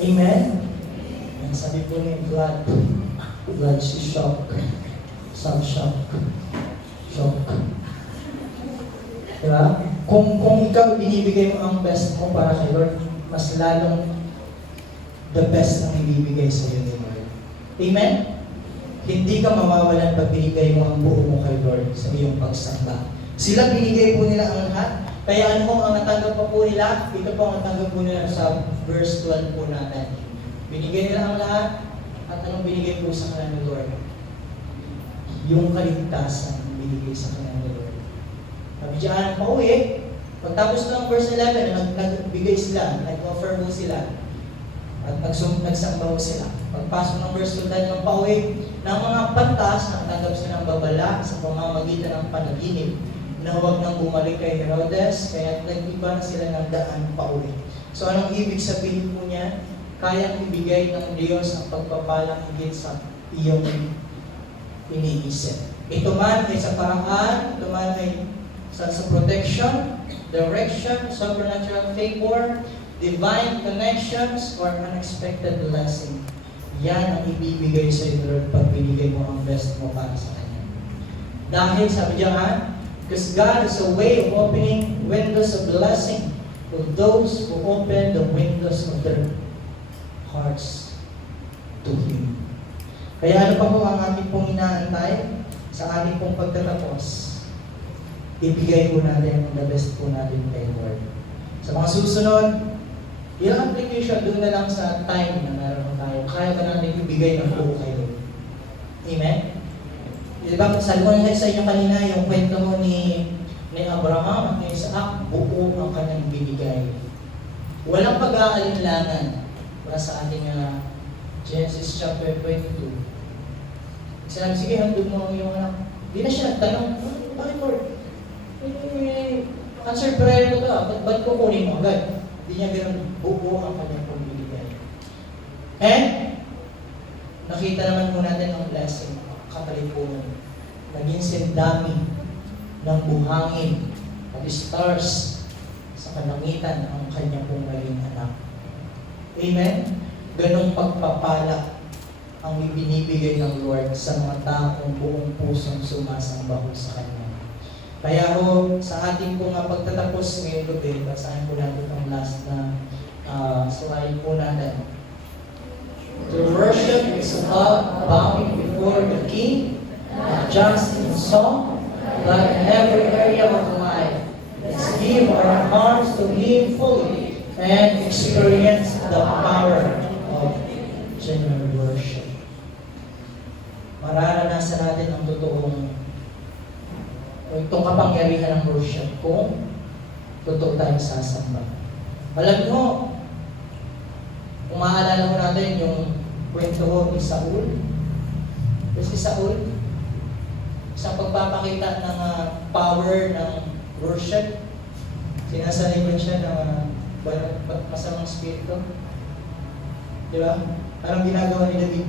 Amen? Ang sabi po ni Vlad si shock. Some shock. Diba? Kung ikaw binibigay mo ang best mo para kay Lord, mas lalong the best ang ibibigay sa iyo ni Lord. Amen? Hindi ka mawawalan pag binigay mo ang buo mo kay Lord sa iyong pagsamba. Sila binigay po nila ang lahat. Kaya ano ang natanggap pa po nila? Ito po ang natanggap po nila sa verse 12 po natin. Binigay nila ang lahat. At anong binigay po sa kanila ni Lord? Yung kaligtasan ang binigay sa kanila ni Lord. Sabi dyan, pauwi. Pagtapos ng verse 11, nagbigay sila, nag-offer po sila. At nagsamba po sila. Pagpasok ng verse 12, ng pauwi, ng mga pantas, nakatanggap sila ng babala sa pamamagitan ng panaginip na huwag nang bumalik kay Herodes, kaya nag-iba na sila ng daan pauwi. So anong ibig sabihin po niya? Kayang ibigay ng Diyos ang pagpapalang higit sa iyong iniisip. Ito man ay sa paraan, ito man ay sa protection, direction, supernatural favor, divine connections, or unexpected blessing. Yan ang ibibigay sa iyo, Lord, pag binigay mo ang best mo para sa Kanya. Dahil, sabi diyan, because God is a way of opening windows of blessing to those who open the windows of their hearts to Him. Kaya ano pa po ang ating pong inaantay sa ating pong pagtatapos? Ibigay po natin ang the best po natin kay Lord. Sa mga susunod, ilang application doon na lang sa time na meron tayo. Kaya ba natin ibigay ng buo kay Lord? Amen? Diba, sabi ko na sa inyo kanina, yung kwento mo ni Abraham at ni Isaac, buo ang kanyang binigay. Walang pag-aalinlangan para sa ating Genesis chapter 22. Sinabi, sige, handog mo ang iyong anak. Di na siya nagtanong, bakit Lord? Answer prayer ko ito, ba't kukunin mo agad? Hindi niya ganun buo ang kanyang binigay. And, nakita naman po natin ang blessing, kapalipunan. Naging sindami ng buhangin at stars sa kalangitan ang kanyang pong maling anak. Amen? Ganong pagpapala ang ibinibigay ng Lord sa mga taong buong pusong sumasamba ko sa Kanya. Kaya ho, sa ating pong pagtatapos ngayong gabi, basahin po natin ang last na slide po natin. To worship is about bowing before the King, not just in song, but in every area of life. Let's give our hearts to Him fully and experience the power of genuine worship. Mararanasan natin ang totoong itong kapangyarihan ng worship kung totoo tayong sasamba. Alam mo, kung maalala mo natin yung kwento ni Saul. Kasi Saul, isang pagpapakita ng power ng worship. Sinasalikod siya ng masamang spirito. Di ba? Anong ginagawa ni David?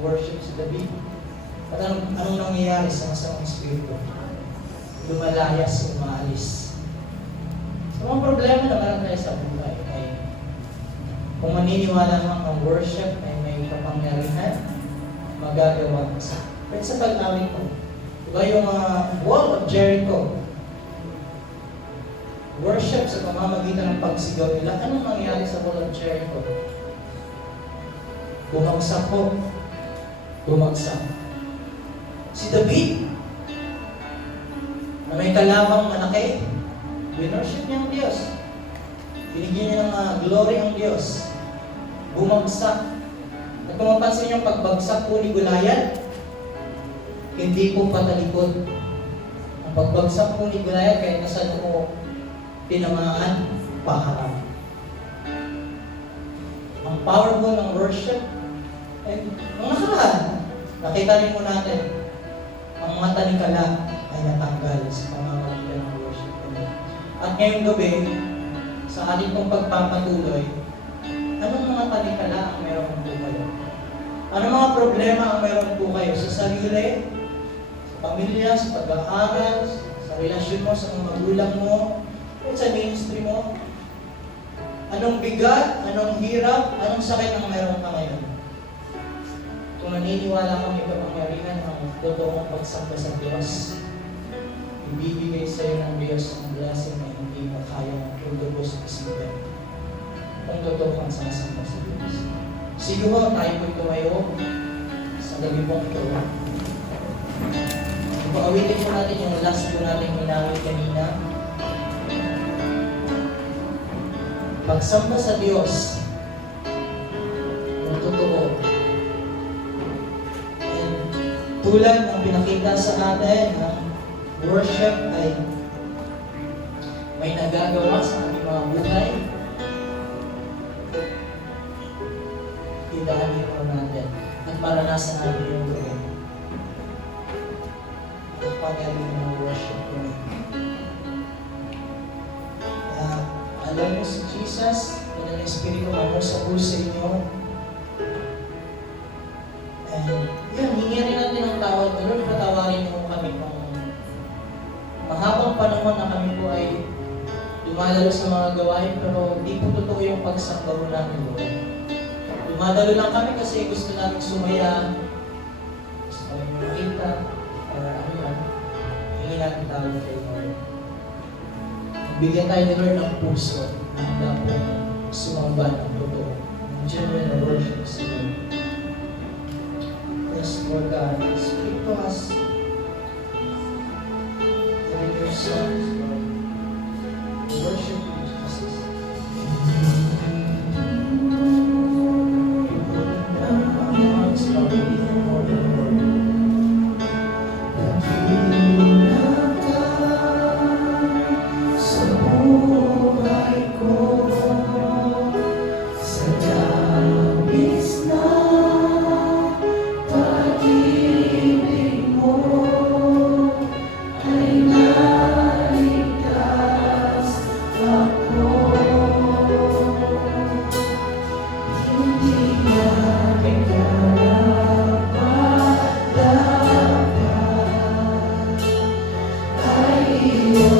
Worship si David. At anong nangyayari sa masamang spirito? Lumalayas, umaalis. So, ang problema naman tayo sa buhay ay kung maniniwala lang ang worship ay may kapangyarihan, magagawa sa. Pero sa pag-awit ko, diba yung wall of Jericho, worship sa pamamagitan ng pagsigaw nila, anong nangyari sa wall of Jericho? Bumagsak po. Bumagsak. Si David, na may kalabang malaki, winworship niya ang Diyos. Binigyan niya ng glory ang Diyos. Bumagsak. At kung mapansin niyo, pagbagsak po ni Goliath, hindi po patalikod. Ang pagbagsak po ni Goliath, kahit nasa noo, tinamaan, paharap. Ang power po ng worship, ay ang nakaraan. Nakita rin po natin, ang mga tanikala ay natanggal sa pamamagitan ng worship. At ngayong gabi, sa ating pong pagpapatuloy, anong mga tanikala ang meron po kayo? Anong mga problema ang meron po kayo sa sarili, sa pamilya, sa pag-aaral, sa relasyon mo, sa mga magulang mo, o sa ministry mo? Anong bigat, anong hirap, anong sakit ang meron ka ngayon? Kung naniniwala kami kapangyarihan ng totoong pagsamba sa Diyos, ibibigay sa iyo ng Diyos ang blessing na hindi mo kayang tulubos isipin kung totoo kang sasamba sa Diyos. Sige mo, tayo po'y tumayo sa gabi pong ito. Ipaawitin po natin yung last po natin hinawin kanina. Pagsamba sa Diyos, kung totoo, and tulad ng pinakita sa atin ng worship ay may nagagawa sa ating mga buhay, idaanin po natin at maranasan natin yung gawin. At pag-alin ng worship po natin. Alam mo si Jesus, na ng Espiritu mo sa puso inyo. And yun, hingi rin natin ang tawad. Lord, patawarin mo kami kung mahabang panahon na kami po ay dumadalo sa mga gawain, pero di po totoo yung pagsamba mo namin, Lord. Dumadalo lang kami kasi gusto namin sumaya, gusto namin makita, or ano yan, hingi natin tawad kay Lord. Bigyan tayo ni Lord ng puso na handa po sumamba ng totoo. Genuine worship sa Lord. Yes, Lord God, speak to us. Give your songs, Lord. Worship you, Jesus. Ay,